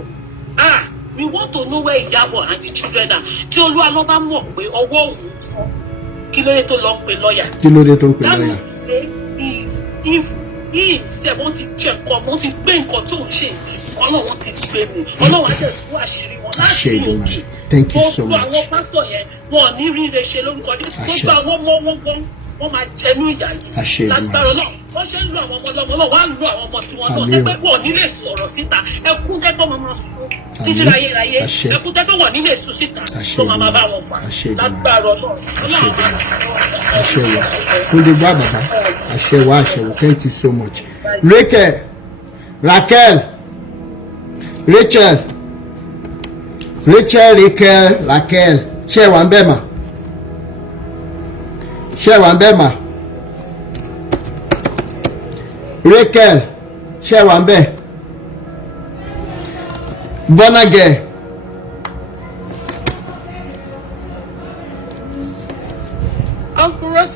We want to know where Iyawo and the children are. Tí Olúwa ló bá mọ̀ pé ọwọ́ òun kan kí ló dé tó lọ ń pe lọ́ọ̀yà. Kí ló dé tó ń pe lọ́ọ̀yà. That means say if instead wọ́n ti jẹ nǹkan wọ́n ti gbé nǹkan tó ń ṣe Ọlọ́run wọ́n ti gbé mi Ọlọ́run á dẹ̀ tú àṣírí wọn láti òkè. Thank you so much. Gbogbo àwọn pásítọ̀ yẹn wọn ò ní ríire ṣe lórúkọ ní gbogbo àwọn ọmọ wọn wọ́n máa jẹnu ìyá yìí lágbára náà wọ́n ṣe ń lo àwọn ọmọ ọlọ́mọ náà wọ́n á lo àwọn ọmọ tiwọn náà ẹgbẹ́ wọn ò ní lè sọ̀rọ̀ síta ẹkún tẹ́gbọ́n máa máa sùn títí ayérayé ẹkún tẹ́gbọ́n wọn ò ní lè sùn síta tó máa bá wọn fà lágbára náà àṣẹ wa fúnde gbá bàbá àṣẹ wa thank you so much. Raquel ṣé wà ń bẹ̀ mà Raquel ṣé wà ń bẹ̀ Bonage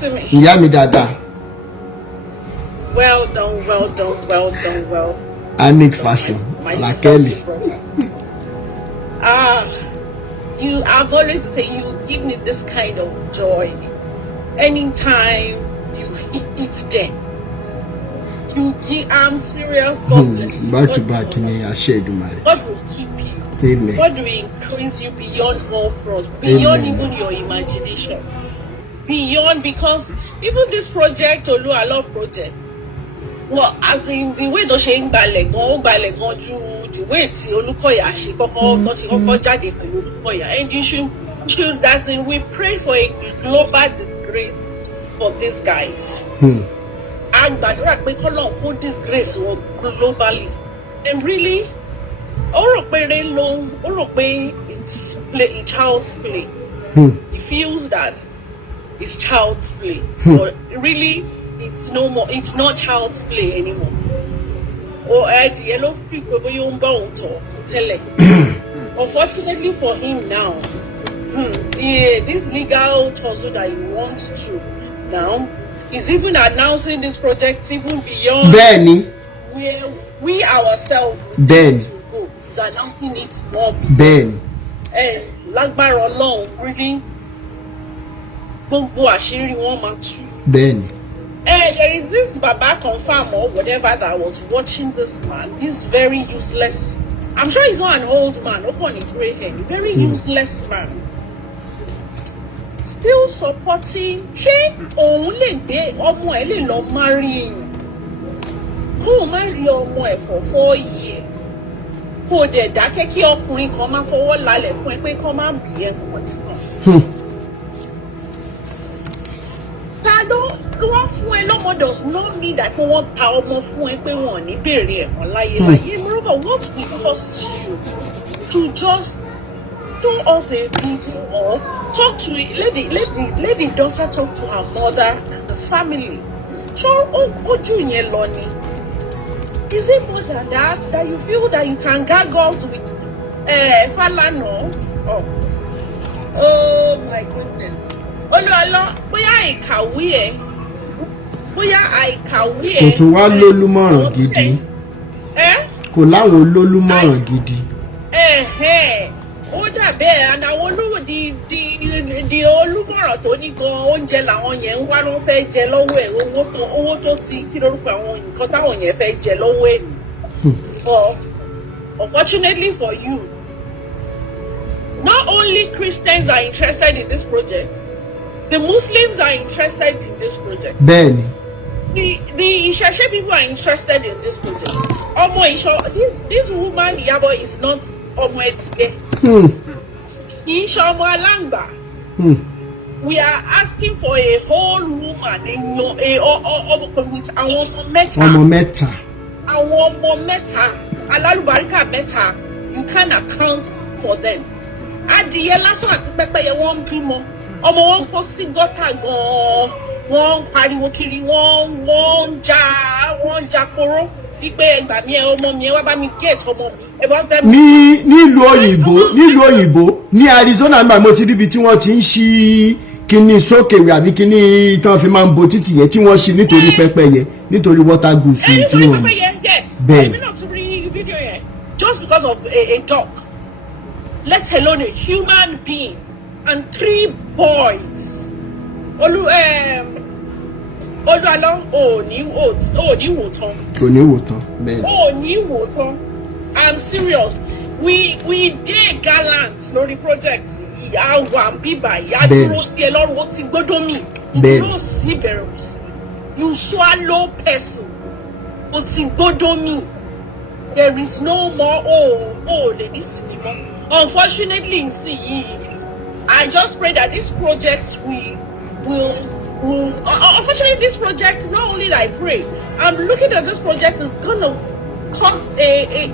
Rotimi. Ìyá mi dáadáa. Well done, well done, well done, well. Anic fashion, like Kelly. I've always say you give me this kind of joy. Anytime you hit them, I'm serious. God bless you. Back to back in a shade, man. God will keep you. Amen. God will increase you beyond all fronts, beyond even your imagination. Beyond, because even this project, Olu Alo project, well, as in the way the shaying ballet go to the way it's Olukoya, she koko jade pẹ̀lú Olukoya, and you should, as in, we pray for a global disgrace for these guys. And gbàdúrà pé k'Ọlọ́run kó disgrace wọn globally. And really, ó rò pé it's child's play. He feels that it's child's play, but really it's no more. It's not child's play anymore. Or yellow people tell it. Unfortunately for him now, this legal tussle that he wants to now, he's even announcing this project even beyond where we ourselves would to go. He's announcing it more beyond. And lágbára Ọlọ́run, really, gbogbo àṣírí wọn máa tú. There is this Baba confirm or whatever that was watching this man. This very useless. I'm sure he's not an old man. Open his gray hair. Very useless man. Still supporting. Ṣé òun lè gbé ọmọ ẹ̀ lè lọ marry yín? Kó marry ọmọ ẹ̀ for 4 years. Kó dẹ̀ dákẹ́ kí ọkùnrin kan máa fọwọ́ lálẹ̀ fún ẹ pé kó má bí ẹ kan. Wọ́n fún ẹ lọ́mọ does not mean that wọ́n ta ọmọ fún ẹ pé wọ́n ní bèrè ẹ̀wọ̀n láyé. Moreover, what will cost you to just do us a video or talk to let the daughter talk to her mother and the family? So ojú yẹn lọ ni. Is it more than that you feel that you can gag us with Falana? Oh my goodness. Olúọlọ́, bóyá àìkàwé ẹ̀. Kò tún wá lólúmọ̀ràn gidi. Kò láwọn olólùmọ̀ràn gidi. Ó dàbẹ́ and àwọn olówó di olúmọ̀ràn tó ní gan oúnjẹ làwọn yẹn ń wá ló fẹ́ jẹ lọ́wọ́ ẹ̀ owó tó ti kí lórúkọ àwọn nǹkan táwọn yẹn fẹ́ jẹ lọ́wọ́ ẹ̀ ni. But unfortunately for you, not only Christians are interested in this project, the Muslims are interested in this project. Bẹ́ẹ̀ni. The Ishashe people are interested in this project. This woman Iyawo is not Omo Edie. Isha Omo Alangba. We are asking for a whole woman with our meta. Our meta. Alalubarika meta. You can account for them. Adìyẹ lásán àti pẹ́pẹ́yẹ wọ́n ń bímọ. Ọmọ wọn kó sí gọ́tà gan-an. Wọ́n ń pariwo kiri, wọ́n ń jà kóró. Wípé ẹgbà mi ọmọ mi ẹ wá bá mi gate ọmọ mi. Ẹ bá fẹ́ mi. Nílùú òyìnbó ní Arizona nígbà mo ti ríbi tí wọ́n ti ń ṣí kíní sókèwé àbí kíní tí wọ́n fi máa ń bo títì yẹn tí wọ́n ṣí nítorí pẹ́pẹ́yẹ nítorí water goose tí wọ́n. Nítorí pẹ́pẹ́yẹ, yes. Bẹ́ẹ̀ ni. Èmi náà tún rí fídíò yẹn just because of a dog. Let alone a human being and 3 boys. Olúọlọ́ ò ní wò tán. I'm serious. We dey gallant lórí project ìyá wa bíbá ìyá dúró sí ẹ lọ́rùn ó ti gbọ́dọ̀ mi. Dúró sí bẹ̀rẹ̀ sí. You swallow person. Ó ti gbọ́dọ̀ mi. There is no more lè ní sinmi mọ́. Unfortunately, I just pray that this project will unfortunately this project, not only that I pray, I'm looking at this project is gonna cause a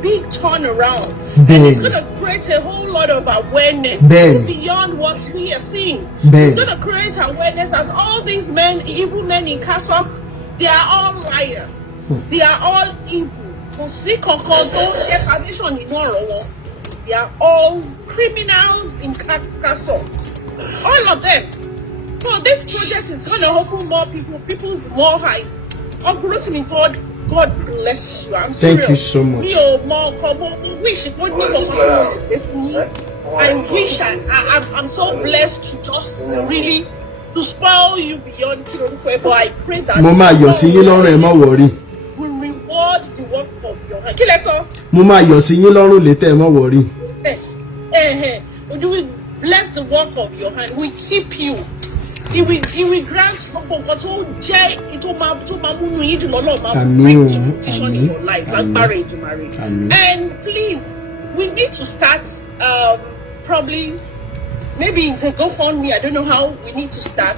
big turnaround. And it's gonna create a whole lot of awareness beyond what we are seeing. It's gonna create awareness as all these men, evil men in Castle, they are all liars. They are all evil. They are all criminals in Castle. All of them. So this project is gonna open more people's more eyes. Refuting, God bless you. I'm serious. Thank you so much. I wish I'm so blessed to just really to spoil you beyond but I pray that Mama, you're singing lọ́rùn ẹ má worry. Will reward the work of your hand. Kí lẹ sọ? Mama, you're singing lọ́rùn later ẹ má worry. You will bless the work of your hand. We keep you. He will grant nǹkan tó jẹ́ tó máa múnú yín dùn lọ́nà máa bring to fruition in your life. Lágbára Èdùmàrè. And please, we need to start probably maybe it's a GoFundMe. I don't know how we need to start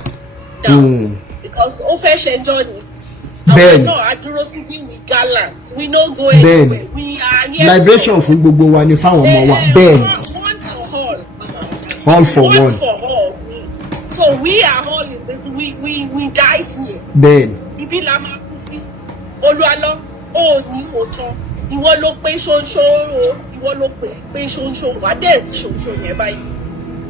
down because official journey. Ben. No, adúró síbí we gallant. We no go anywhere. We are here. Liberation fún gbogbo wa ni fáwọn ọmọ wa. Ben. One for all. All for one. One for all. So we are all in this. We die here. Ben. Ibi la máa kú sí. Olúwa ó ní òótọ́. Ìwọ ló pé ṣoṣo o. Ìwọ ló pé ṣoṣo. Wà á dẹ̀ rí ṣoṣo yẹn báyìí.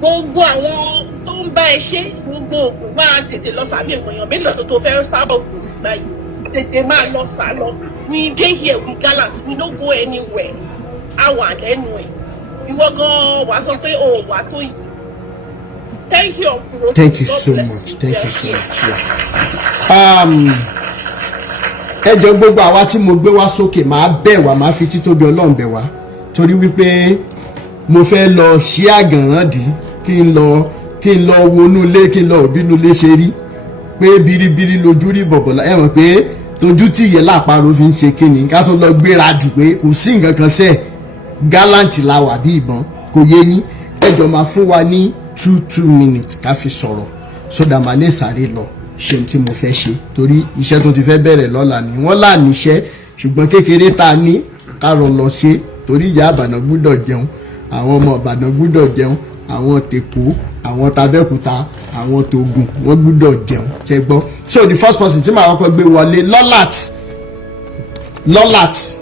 Gbogbo àwọn tó ń bá ẹ ṣe gbogbo ògùn máa tètè lọ sábẹ́ èèyàn mélòó tó fẹ́ sábà ògùn sí báyìí. Tètè máa lọ sá lọ. We dey here, we gallant. We no go anywhere. A wà lẹ́nu ẹ̀. Ìwọ gan wàá sọ pé o wà tó yìí. Thank you, Uncle. Thank you so much. Thank you so much. Yeah. Ẹ jọ̀ọ́ gbogbo àwa tí mo gbé wá sókè máa bẹ̀ wá máa fi títóbi Ọlọ́run bẹ̀ wá torí wípé mo fẹ́ lọ ṣí àgànràn dì kí n lọ wọnú ilé kí n lọ òbínú ilé ṣe rí pé biribiri lójú rí bọ̀bọ̀lá ẹ mọ̀ pé tójú tí ìyẹn lápárò fi ń ṣe kíni ká tó lọ gbéra dì pé kò sí nǹkan kan sẹ́ẹ̀ gallant la wà bí ìbọn kò yé yín ẹ jọ̀ọ́ máa fún wa ní 2 minutes ká fi sọ̀rọ̀ sódà máa lè sáré lọ ṣe tí mo fẹ́ ṣe torí iṣẹ́ tó ti fẹ́ bẹ̀rẹ̀ lọ́la ni wọ́n là níṣẹ́ ṣùgbọ́n kékeré ta ní ká lọ ṣe torí ìyá àbànà gbúdọ̀ jẹun àwọn ọmọ àbànà gbúdọ̀ jẹun àwọn tèkó àwọn tàbẹ́kúta àwọn tògùn wọ́n gbúdọ̀ jẹun ṣe gbọ́. So the first person tí màá kọ́kọ́ gbé wọlé lọ́làt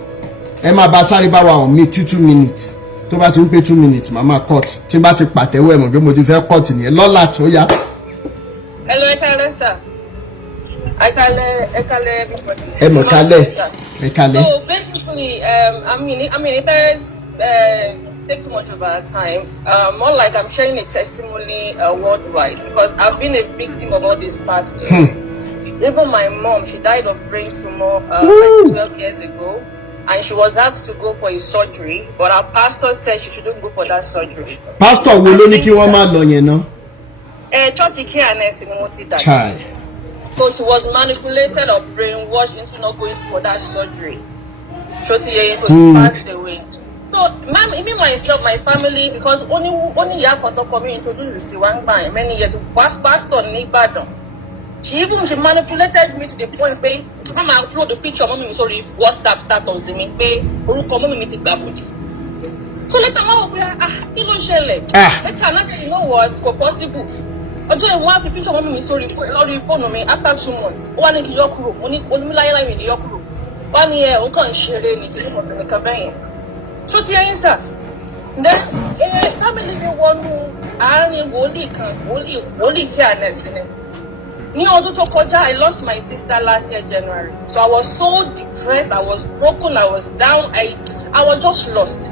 ẹ máa bá sáré bá wa hàn mí 2 minutes tó bá ti ń pé 2 minutes màmá cut tí n bá ti pàtẹ́wọ́ ẹ̀ mọ̀ pé mo ti fẹ́ cut nìyẹn lọ́làt ó yá. Hello, Ekale, sir. Ekale, everybody. Ekale. So basically, I mean, if I take too much of our time, more like I'm sharing a testimony worldwide because I've been a victim of all these pastors. Even my mom, she died of brain tumor like 12 years ago, and she was asked to go for a surgery, but our pastor said she shouldn't go for that surgery. Pastor, wo ló ní kí wọ́n máa lọ yẹn náà? Church care in Moti died. Child. So she was manipulated or brainwashed into not going for that surgery. So she passed away. So, me myself, my family, because only Yakoto for me introduced the Siwangba many years ago, was pastor Nipa. She manipulated me to the point where to come and upload the picture of mommy sorry WhatsApp status me pay mommy me body. So later on, kilo shele. Later I say, you know what, it's possible. Ọjọ́ ìwọ́n àfi picture mọ́mí mi sórí lórí fóònù mi after 2 months ó wá ní kí yọ kúrò mo ní onímíláyé mi ní yọ kúrò wá ní ó kàn ń ṣeré ní kí ní mọ̀tò nìkan bẹ́yẹn tó ti ẹyin sà then family mi wọnú àárín wòlíì kí ànẹ́sì ni ní ọdún tó kọjá I lost my sister last year January so I was so depressed I was broken I was down I was just lost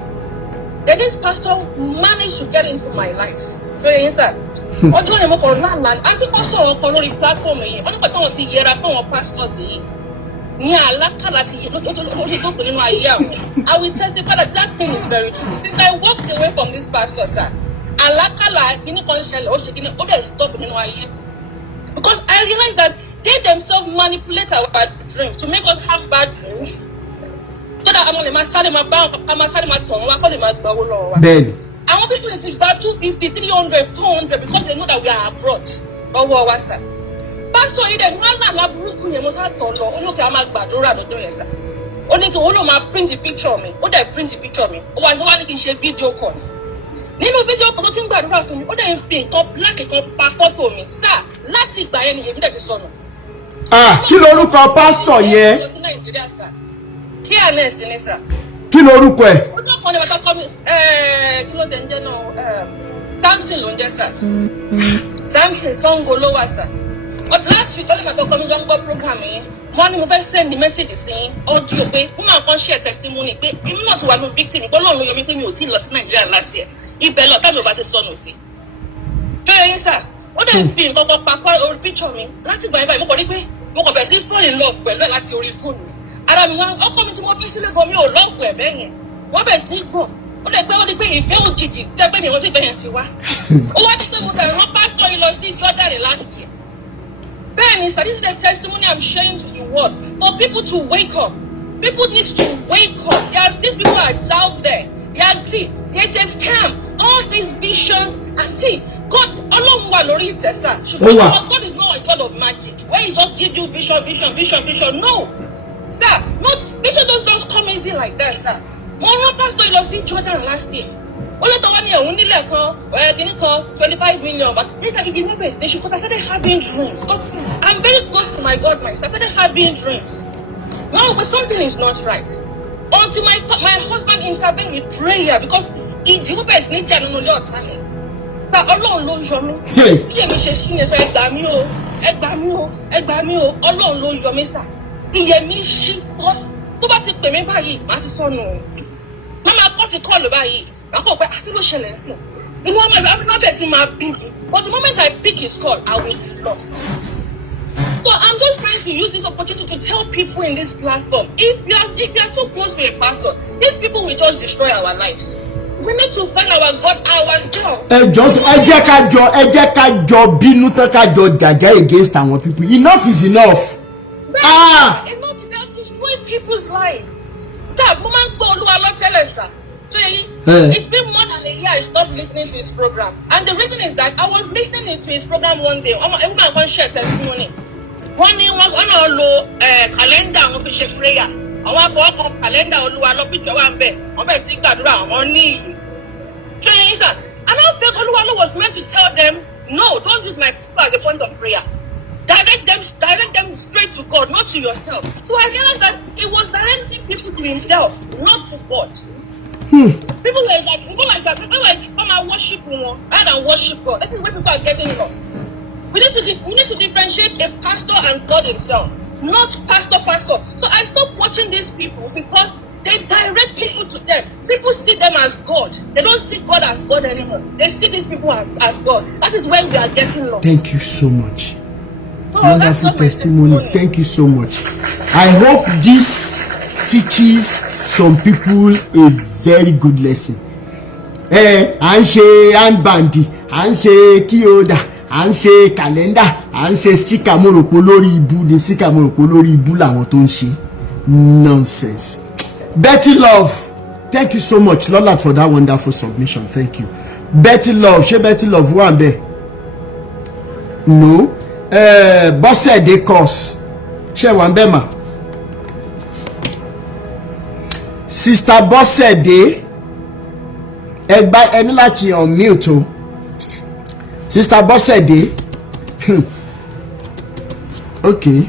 then this pastor managed to get into my life so ẹyin sà ọjọ́ yẹn mo kọ̀ lánàá àti kó sọ̀rọ̀ kan lórí platform yìí wọ́n nípa táwọn ti yẹra fáwọn pastors yìí ní àlákàlà ti lóṣù tó pè nínú ayé àwọn I will testify that thing is very true since I walked away from this pastor sir àlákàlà kíní kan ṣẹlẹ̀ ó ṣe kíní ó dẹ̀ stop nínú ayé because I realized that they themselves manipulate our dreams to make us have bad dreams so that àwọn lè máa sáré máa bá tọ̀ wọn wá kọ́ lè máa gbọ́ owó lọ́wọ́ wa. Bẹ́ẹ̀ni. Àwọn people ti gba 250, 300, 200 because they know that we are abroad. Ọwọ́ wa sà. Pásítọ̀ yìí dẹ̀ ní wọ́n náà láburúkú yẹn mo sá tọ̀ lọ. Ó lókè á máa gbàdúrà lọ́dún yẹn sà. Ó ní kí wọ́n lò máa print picture mi. Ó dẹ̀ print picture mi. Ó wá ní kí n ṣe video call. Nínú video call tó ti ń gbàdúrà fún mi, ó dẹ̀ ń fi nǹkan black kan pa fọ́tò mi. Sà láti ìgbà yẹn ni èmi dẹ̀ ti sọnù. Kí lorúkọ pásítọ̀ yẹn? Kí ànẹ́sì ni sà. Kí lorúkọ ẹ̀? Ọjọ́ kan ní bàtà kọ́ mi kí ló tẹ̀ ń jẹ́ náà Samson ló ń jẹ́ sà Samson Songo ló wà sà. Last week ọlọ́mọ tó kọ́ mi jọ ń gbọ́ program yẹn. Wọ́n ní mo fẹ́ send the message sí audio pé wọ́n máa kàn share testimony pé èmi náà ti wà ní victim pé Ọlọ́run ló yọ mí pé mi ò tí ì lọ sí Nàìjíríà last year. Ibẹ̀ lọ tábìlì ọba ti sọnù sí. Tó yẹ yín sà, ó dẹ̀ fi nǹkan kan pakọ́ orí picture mi láti gbà yín báyìí mo kàn rí pé mo kàn bẹ̀rẹ̀ sí fall in love pẹ̀lú ẹ̀ láti orí fóònù mi. Ara mi wá ọkọ mi tí mo fi sílẹ̀ gan mi ò lọ́ọ̀kù ẹ̀ bẹ́ẹ̀ yẹn. Wọ́n bẹ̀rẹ̀ sí gbọ̀n. Ó dẹ̀ pé ó di pé ìfẹ́ òjijì jẹ́ pé mi ò tí bẹ́ẹ̀ yẹn ti wá. Ó wá ní pé mo kàn rán pásítọ̀ yìí lọ sí Jordan last year. Ben, so this is the testimony I'm sharing to the world for people to wake up. People need to wake up. These people are out there. They are it's a scam. All these visions and God, Ọlọ́run wà lórí ìtẹ̀sà. God is not a God of magic. Where He just give you vision. No, sir. Vision don't just come easy like that, sir. Mo rán pastor yìí lọ sí Jordan last year. Ó lè tọ́wọ́ ní ẹ̀hún nílẹ̀ kan, kìíní kan, 25 million. But they can give me a station because I started having dreams. Because I'm very close to my God, I started having dreams. No, but something is not right. Until my husband intervened with prayer because Jehovah is nature and only time. That Ọlọ́run ló yọ mí. Iye mi ṣe sí ni ẹ gbà mí o, Ọlọ́run ló yọ mí sà. Iye mi ṣí tó bá ti pè mí báyìí, màá ti sọnù. Mama got a call báyìí. I go back to Shellency. You know, I'm not letting my people. But the moment I pick his call, I will be lost. So I'm just trying to use this opportunity to tell people in this platform, if you are too close to a pastor, these people will just destroy our lives. We need to find our God ourselves. Ẹ jẹ́ ká jọ bínú tán ká jọ jàjà against àwọn people. Enough is enough. Enough is enough. Destroy people's lives. It's been more than a year I stopped listening to his program. And the reason is that I was listening to his program one day. Everyone can share testimony. One day, one lo calendar on the prayer. I want to open calendar on the picture one bed. I'm going to think that around on knee. And I felt Oluwalo was meant to tell them, no, don't use my people as a point of prayer. Direct them straight to God, not to yourself. So I realized that it was directing people to himself, not to God. People like that. People come and worship one rather than worship God. That is where people are getting lost. We need to differentiate a pastor and God himself, not pastor. So I stopped watching these people because they direct people to them. People see them as God. They don't see God as God anymore. They see these people as God. That is where we are getting lost. Thank you so much. Wonderful testimony. Thank you so much. I hope this teaches some people a very good lesson. À ń ṣe handband, à ń ṣe kíódà, à ń ṣe calendar, à ń ṣe sticker mo rò pé lórí ibu ni sticker mo rò pé lórí ibu làwọn tó ń ṣe. Nonsense. Betty Love, thank you so much, Lola, for that wonderful submission. Thank you. Betty Love, ṣé Betty Love wà ńbẹ̀? No. Bọ́sẹ̀dé course ṣé wà ńbẹ̀ mà? Sister Bọ́sẹ̀dé ẹni láti on mute o. Sister Bọ́sẹ̀dé okay.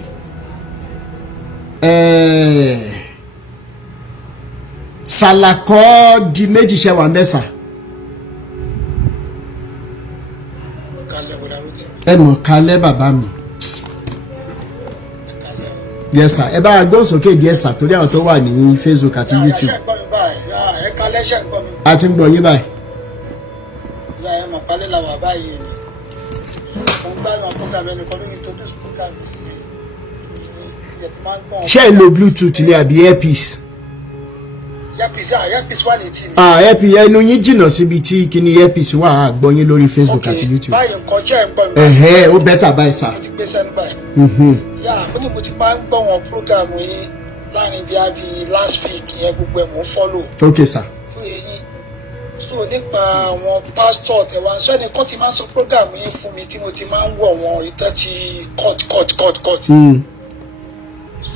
Sàlàkọ́ di méjì ṣé wà ńbẹ̀ sà? Ẹ mọ̀ kálẹ̀ bàbá mi. Yes sir. Ẹ bá gbọ́ sókè díẹ̀ sà torí àwọn tó wà ní Facebook àti YouTube. A ti ń gbọ́ yín báyìí. Ṣé ẹ lo Bluetooth ni àbí earpiece? Earpiece wà létí mi. Earpiece ẹnu yín jìnnà síbi tí kíní earpiece wà á gbọ́ yín lórí Facebook àti YouTube. Báyìí nǹkan jẹ́ ń gbọ́ mi. Ó bẹ́tà báyìí sà. Mo ti gbé sẹ́nu báyìí. Mo ti máa ń gbọ́ wọn program yín láàrin bí last week yẹn gbogbo ẹ̀ mò ń follow. Okay sir. So nípa àwọn pastor tẹ̀wá sọ ẹnìkan ti máa ń sọ program yín fún mi tí mo ti máa ń wọ̀ wọn ìtàn ti cut.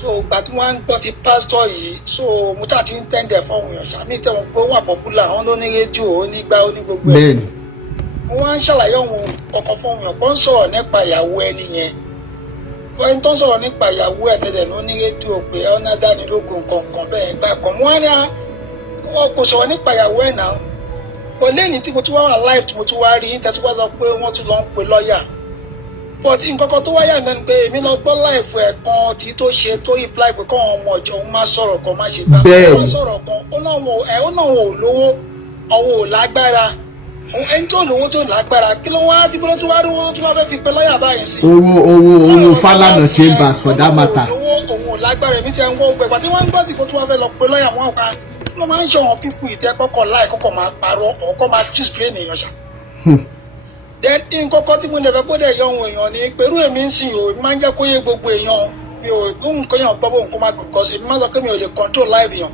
So ìgbà tí wọ́n ń gbọ́ ti pastor yìí so mo tà ti ń tẹ́ndẹ̀ fọ́ọ̀mù èèyàn ṣàmì tẹ̀wọ̀n pé ó wà popular wọ́n ló ní rédíò ó ní gbá ó ní gbogbo ẹ̀. Bẹ́ẹ̀ni. Mo wá ń ṣàlàyé ohun kọ̀ọ̀kan fọ́ọ̀mù èèyàn kó ń sọ̀rọ̀ nípa ìyàwó ẹni yẹn. Wọ́n tó ń sọ̀rọ̀ nípa ìyàwó ẹ̀ tẹ́lẹ̀ ló ní rédíò pé ọ̀nà dánilógún kọ̀ọ̀kan bẹ́ẹ̀ gbà kan. Wọ́n á ní wọn kò sọ̀rọ̀ nípa ìyàwó ẹ̀ náà. But lẹ́yìn tí mo tún wá wà live tí mo tún wá rí yín tẹ́tí wá sọ pé wọ́n tún lọ ń pe lọ́ọ̀yà. But nǹkan kan tó wáyà náà ni pé èmi lọ gbọ́ live ẹ̀kan tí tó ṣe tó reply pé kọ́ àwọn ọmọ ọ̀jọ̀ òun máa sọ̀rọ̀ kan má ṣe gbà. Bẹ́ẹ̀ni. Ó máa sọ̀rọ̀ kan ó náà wọn ò lówó ọ̀hún ò lágbára. Ẹni tó lówó tó lágbára kí ló wá tí bọ́lá tó wá rí owó tó wá fẹ́ fi pe lọ́ọ̀yà báyìí sí. owó Falana Chambers for that matter. Òun ò lágbára èmi ti ẹ̀ ń wọ́ ọgbẹ́ pàtí wọ́n ń gbọ́ sí kó tó wá fẹ́ lọ pe lọ́ọ̀yà wọn kan wọ́n máa ń ṣe àwọn pípù ìtẹ́ kọ́kọ́ láì kọ́kọ́ máa parọ́ ọ̀kọ́ máa display ènìyàn ṣá. Then nǹkan tí mo lè fẹ́ gbọ́dọ̀ yọ ohun èèyàn ni pẹ̀lú èmi ń sìn o máa ń jẹ́ kó yé gbogbo èèyàn mi ò nǹkan yàn gbọ́ bó nǹkan máa gùn kọ́sí èmi máa sọ pé mi ò lè control live yàn.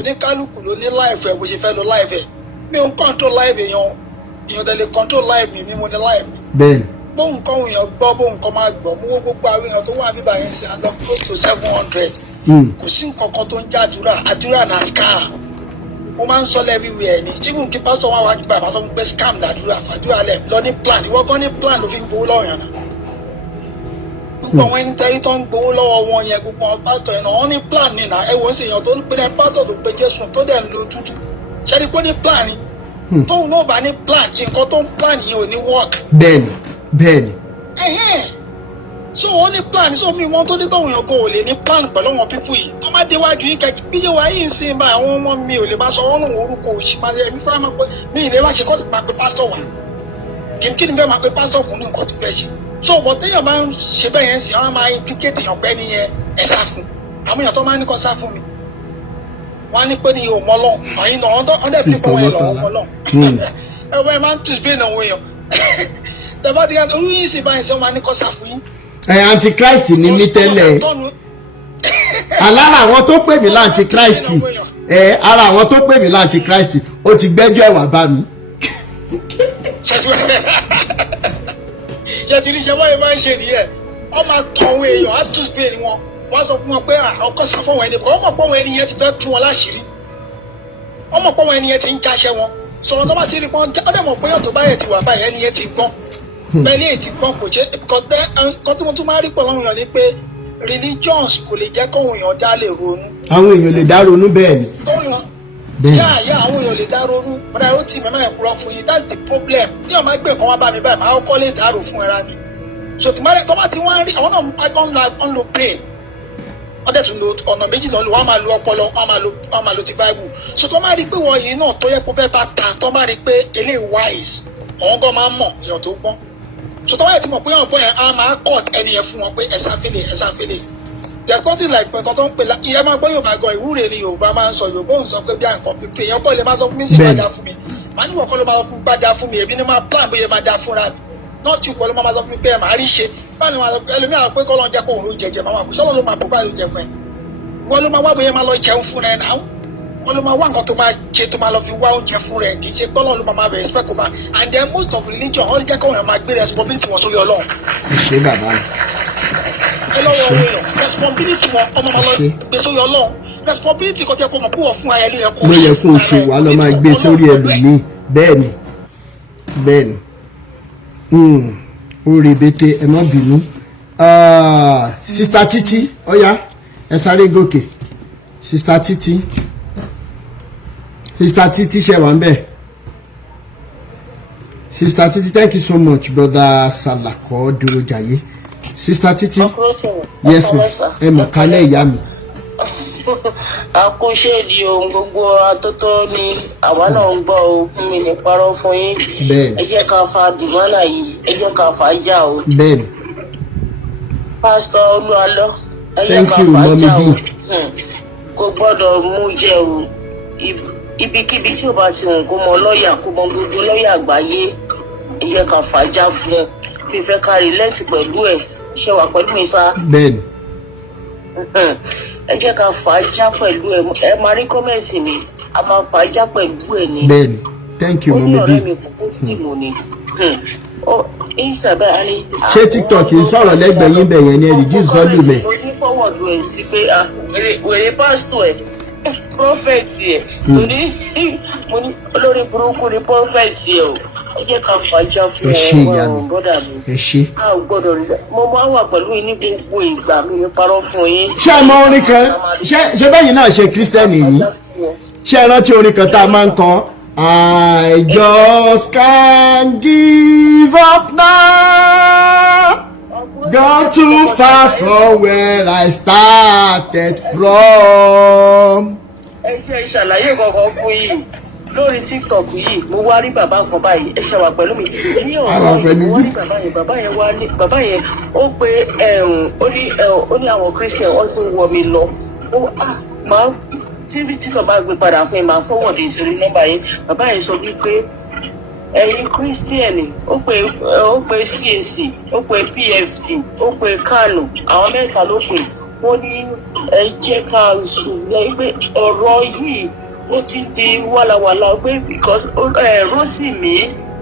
Oníkálukú ló ní live ẹ̀ bó ṣe fẹ́ lo live ẹ̀ mi ò ń control live èèyàn tẹ̀ lè control live mi mo ní live. Bẹ́ẹ̀ni. Bó nǹkan èèyàn gbọ́ bó nǹkan máa gbọ́ mú gbogbo àwọn èèyàn tó wà níbà yẹn sí àlọ́ close to 700. Kò sí nǹkan kan tó ń jẹ́ àdúrà náà scam. Mo máa ń sọ everywhere ni even kí pásítọ̀ wá wá gbà pásítọ̀ pé scam làdúrà fàdúrà lẹ̀ lọ ní plan ìwọ gan ní plan ló fi ń gbowó lọ́wọ́ yẹn náà. Gbogbo àwọn ẹni tẹ́rí tó ń gbowó lọ́wọ́ wọn yẹn gbogbo àwọn pásítọ̀ yẹn náà wọ́n ní plan ni náà ẹ wò ó sì yàn tó ń pinnu pásítọ̀ tó pe Jésù tó dẹ̀ ń lo dúdú ṣẹ́ni pé ní plan ni tóun náà bá ní plan nǹkan tó ń plan yìí ò ní work. Bẹ́ẹ̀ni. So wọ́n ní plan so mi wọ́n tó dé tóun yàn kó o lè ní plan pẹ̀lú àwọn pípù yìí tó má déwájú yín kẹ́kẹ́ bí yóò wáyé ìsìn bá àwọn ọmọ mi ò lè máa sọ wọ́n nù orúkọ òṣì máa yẹ ẹ̀mí fúnra máa pé mi ì lè má ṣe kọ́sì máa pe pásítọ̀ wá kí ni bẹ́ẹ̀ máa pe pásítọ̀ fún ní nǹkan tó fẹ́ ṣe so bọ̀ téèyàn máa ń ṣe bẹ́ẹ̀ yẹn sìn àwọn máa implicate èèyàn pẹ́ nìyẹn ẹ̀ sá fún àwọn èèyàn tó máa ń ní kọ́ sá fún mi wọ́n á ní pé ní òmọ́ lọ́n àyìn náà wọ́n dẹ̀ fi pọ́n ẹ̀ lọ́wọ́ lọ́n ẹ̀ máa ń tù sí náà wọ́n èèyàn tẹ̀bá ti yàtọ̀ orí yìí sì báyìí sọ máa ní kọ́ sá fún yín. Antichrist ni mí tẹ́lẹ̀ alára àwọn tó pè mí l'Antichrist ara àwọn tó pè mí l'Antichrist ó ti gbẹ́jọ́ ẹ̀wà bá mi. ṣètìlí ṣe wáyé máa ń ṣe nìyẹn wọ́n máa tọ̀ àwọn èèyàn á tún bẹ́ẹ̀ ni wọ́n sọ fún wọn pé ọkọ̀ sá fún wọn ẹni kan wọ́n mọ̀ pé wọn ẹni yẹn ti fẹ́ tú wọn láṣìírí wọ́n mọ̀ pé wọn ẹni yẹn ti ń jáṣẹ́ wọn sọ̀rọ̀ tó bá ti rí pọ́n ọdẹ mọ̀ pé ọ̀tọ̀ báyẹn ti wà báyẹn ẹni yẹn ti gbọ́n bẹ́ẹ̀ni èyí ti gbọ́n kò ṣe nǹkan tí mo tún máa rí pọ̀ láwọn èèyàn ni pé religions kò lè jẹ́ kóhun èèyàn dá lè ronú. Àwọn èèyàn lè dá ronú bẹ́ẹ̀ ni. Yá àwọn èèyàn lè dá ronú ọ̀dà ó tì mẹ́mẹ́ ẹ̀kúrọ̀ fún yín that's the problem tí wọ́n máa gbé nǹkan wá bá mi báyìí máa kọ́ lè dárò fún ẹ̀rá mi. Sòtìmọ́lẹ̀ tó bá ti wọ́n rí àwọn náà ń lo brain wọ́n dẹ̀ tún lo ọ̀nà méjì lọ́lù wọ́n máa lo ọpọlọ wọ́n máa lo ti Bible so tó máa rí pé wọ́n yìí náà tó yẹ kó fẹ́ bá ta tó máa rí pé eléyìí wise àwọn gan máa ń mọ̀ èèyàn tó gbọ́n so tó wáyé ti mọ̀ pé àwọn bóyá a máa cut ẹni yẹn fún wọn pé ẹ̀sà fẹ́lẹ̀ there's something like pẹ̀kan tó ń pè ìyẹn máa gbọ́ Yorùbá gan ìwúre ni Yorùbá máa ń sọ Yorùbá òun sọ pé bí àǹkan pípé èèyàn pọ̀ lè máa sọ fún mi sí ìbàdà fún mi màá ní wọ̀kọ́ ló máa fún gbàdá fún mi èmi ni máa plan bóyá máa dá fúnra mi náà tí kò ló máa sọ fún mi pé ẹ máa rí ṣe báyìí máa ẹlòmíràn pé kọ́ lọ́n jẹ́ kó òun jẹjẹ máa wà pé sọ́wọ́n ló máa provide oúnjẹ fún ẹ wọ́n ló máa wá bóyá máa lọ jẹun fúnra ẹ náà wọ́n ló máa wá nǹkan tó máa ṣe tó máa lọ fi wá oúnjẹ fún rẹ̀ kì í ṣe gbọ́dọ̀ ló máa bẹ̀rẹ̀ respect kò máa and then most of religion wọ́n jẹ́ káwọn èèyàn máa gbé responsibility wọn sórí Ọlọ́run. ẹ ṣé bàbá mi. ẹ lọ́wọ́ wọn èèyàn responsibility wọn ọmọ máa lọ gbé sórí Ọlọ́run responsibility kan tí ẹ kó mọ̀ kó wọ̀ fún ayé ló yẹ kó o ṣe wàá lọ máa gbé sórí ẹlòmíì bẹ́ẹ̀ ni ó rebete ẹ má bínú sista Títí ọ̀ya ẹ sáré gòkè sista Títí ṣe wà ń bẹ̀ sista Títí thank you so much brother Salako Dúrójayé sista Títí yes ma ẹ mọ̀ kálẹ̀ ìyá mi. àkúṣe di ohun gbogbo atótó ni àwa náà ń gbọ́ o fún mi ní parọ́ fún yín ẹ jẹ́ ká fa dìmọ́nà yìí ẹ jẹ́ ká fa já o. bẹ́ẹ̀ni. pásítọ̀ Olúalọ́ ẹ jẹ́ ká fa já o kò gbọ́dọ̀ mú jẹ o ibikíbi tí o bá ti hùn kó mọ lọ́ọ̀yà kó mọ gbogbo lọ́ọ̀yà àgbáyé ẹ jẹ́ ká fa já fún un fífẹ́ ká rìlẹ́ǹtì pẹ̀lú ẹ̀ ṣe wà pẹ̀lú mi sá. bẹ́ẹ̀ni. ẹ jẹ́ ká fà á já pẹ̀lú ẹ máa rí kọ́mẹ̀ntì mi a máa fà á já pẹ̀lú ẹ ní. bẹ́ẹ̀ni thank you mọ́mí bí. ó ní ọ̀rẹ́ mi kókó fíìmù ni. instagram ani. ṣé tiktok ń sọ̀rọ̀ lẹ́gbẹ̀ẹ́ yín bẹ̀yẹn ni reduce volume ẹ̀. mo ní fọwọ́dù ẹ̀ sí pé wèrè pásítọ̀ ẹ̀ prọfẹ̀tì ẹ̀ torí mo ní olórí burúkú ni prọfẹ̀tì ẹ̀ o ẹ jẹ́ ká fà á já fún ọ̀rọ̀ bọ́dà mi. ẹ ṣé. a ò gbọ́dọ̀ rí mo máa wà pẹ̀lú yín ní gbogbo ìgbà mi ní parọ́ fún yín. ṣé ẹ mọ orin kan ṣé bẹ́yìn náà ṣe kírísítẹ́nì yìí ṣé ẹ rántí orin kan tá a máa ń kọ I just can't give up now. Gone too far from where I started from. Ẹ jẹ́ ìṣàlàyé kankan fún yìí lórí TikTok yìí mo wá rí bàbá kan báyìí ẹ ṣe wà pẹ̀lú mi ní ọ̀sán yìí mo wá rí bàbá yẹn ó pé ó ní àwọn Christian wọ́n ti ń wọ mi lọ máa tí TikTok bá gbé padà fún yín máa fọwọ́dé ìṣòro nọ́mbà yín bàbá yẹn sọ wípé ẹ̀yin Christian ó pé CAC ó pé PFD ó pé Kano àwọn mẹ́ta ló pè wọ́n ní ẹ jẹ́ ká sùn lẹ́yìn pé ọ̀rọ̀ yìí ó ti di wàlàwàlà pé because Rósìmí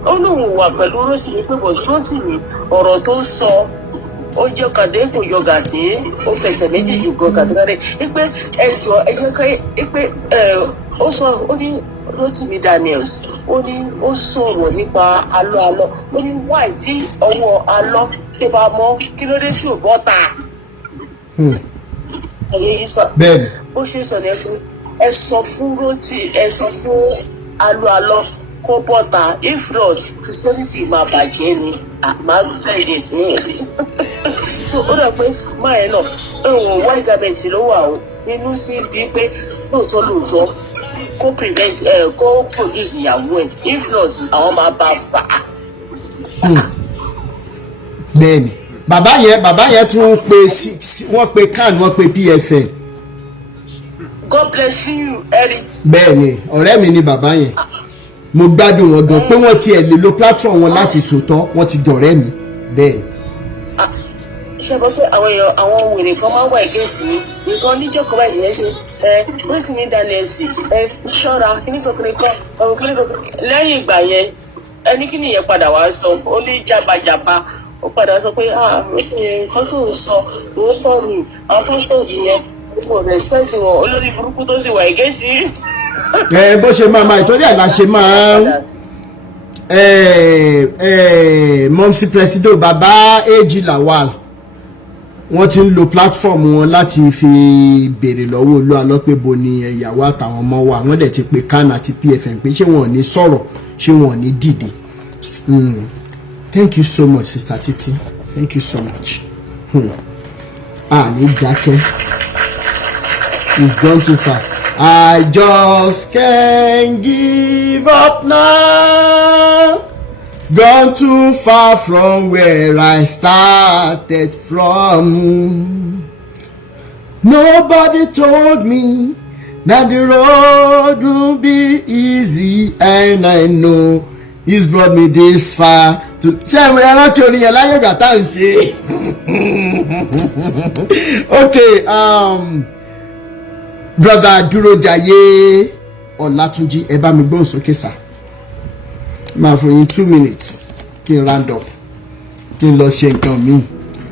ó lóun wà pẹ̀lú Rósìmí pé bọ̀ Rósìmí ọ̀rọ̀ tó ń sọ ó jẹ́ kàdé kò yọ gàdé ó fẹsẹ̀ méjèèjì gan kàdé pé ẹjọ́ ẹ jẹ́ ká pé ó sọ ó ní Rótìmí Daniels ó ní ó sọ̀rọ̀ nípa alọ́ ó ní wáì tí ọwọ́ alọ́ tó bá mọ́ kí ló dé ṣùgbọ́n ta ẹ̀yẹ yìí sọ bó ṣe sọ ní ẹ sọ fún alọ́ kó bọ́ta if not Christianity máa bàjẹ́ ni máa fẹ́ lè sí ẹ̀ so ó dà pé máa ẹ̀ náà ẹ̀wọ̀n white garment ló wà ó nínú sí bíi pé lóòótọ́ kó prevent kó produce ìyàwó ẹ̀ if not àwọn máa bá fà á. bẹ́ẹ̀ni bàbá yẹn tún pe wọ́n pe CAN wọ́n pe PFN. God bless you Eri. bẹ́ẹ̀ni ọ̀rẹ́ mi ni bàbá yẹn mo gbádùn wọn gan pé wọ́n tiẹ̀ lè lo platform wọn láti sòótọ́ wọ́n ti dọ̀rẹ́ mi bẹ́ẹ̀ni. ṣe bọ́ pé àwọn wèrè kan máa ń wà ìkéèsì mi nǹkan níjọ́kọ̀ báyìí yẹn ṣe Rósìmí Daniels ṣọ́ra kíníkan lẹ́yìn ìgbà yẹn ẹni kí nìyẹn padà wá sọ ó ní jábàjábà ó padà sọ pé Rósìmí nǹkan tó ń sọ òótọ́ ni àwọn pastors yẹn mo respect wọn olórí burúkú tó sì wà ìkéèsì. bó ṣe máa ìtọ́jú àlá ṣe máa mọ́mísí pẹ̀sìdò bàbá AG Lawal wọ́n ti ń lo platform wọn láti fi béèrè lọ́wọ́ Olúalọ́ pé bo ni ìyàwó àtàwọn ọmọ wa wọ́n dẹ̀ ti pe CAN àti PFN pé ṣé wọn ò ní sọ̀rọ̀ ṣé wọn ò ní dìde. Thank you so much Sister Titi, thank you so much. Ní dákẹ́ you've gone too far. I just can't give up now. Gone too far from where I started from. Nobody told me that the road will be easy, and I know He's brought me this far. Ṣé mo yàrá tí oníyẹn láyé ìgbà tá à ń ṣe? Okay, brother Dúrójayé Ọlátúnjí ẹ bá mi gbóhùn sókè sá máa fún yín 2 minutes kí n round up kí n lọ ṣe nǹkan míì.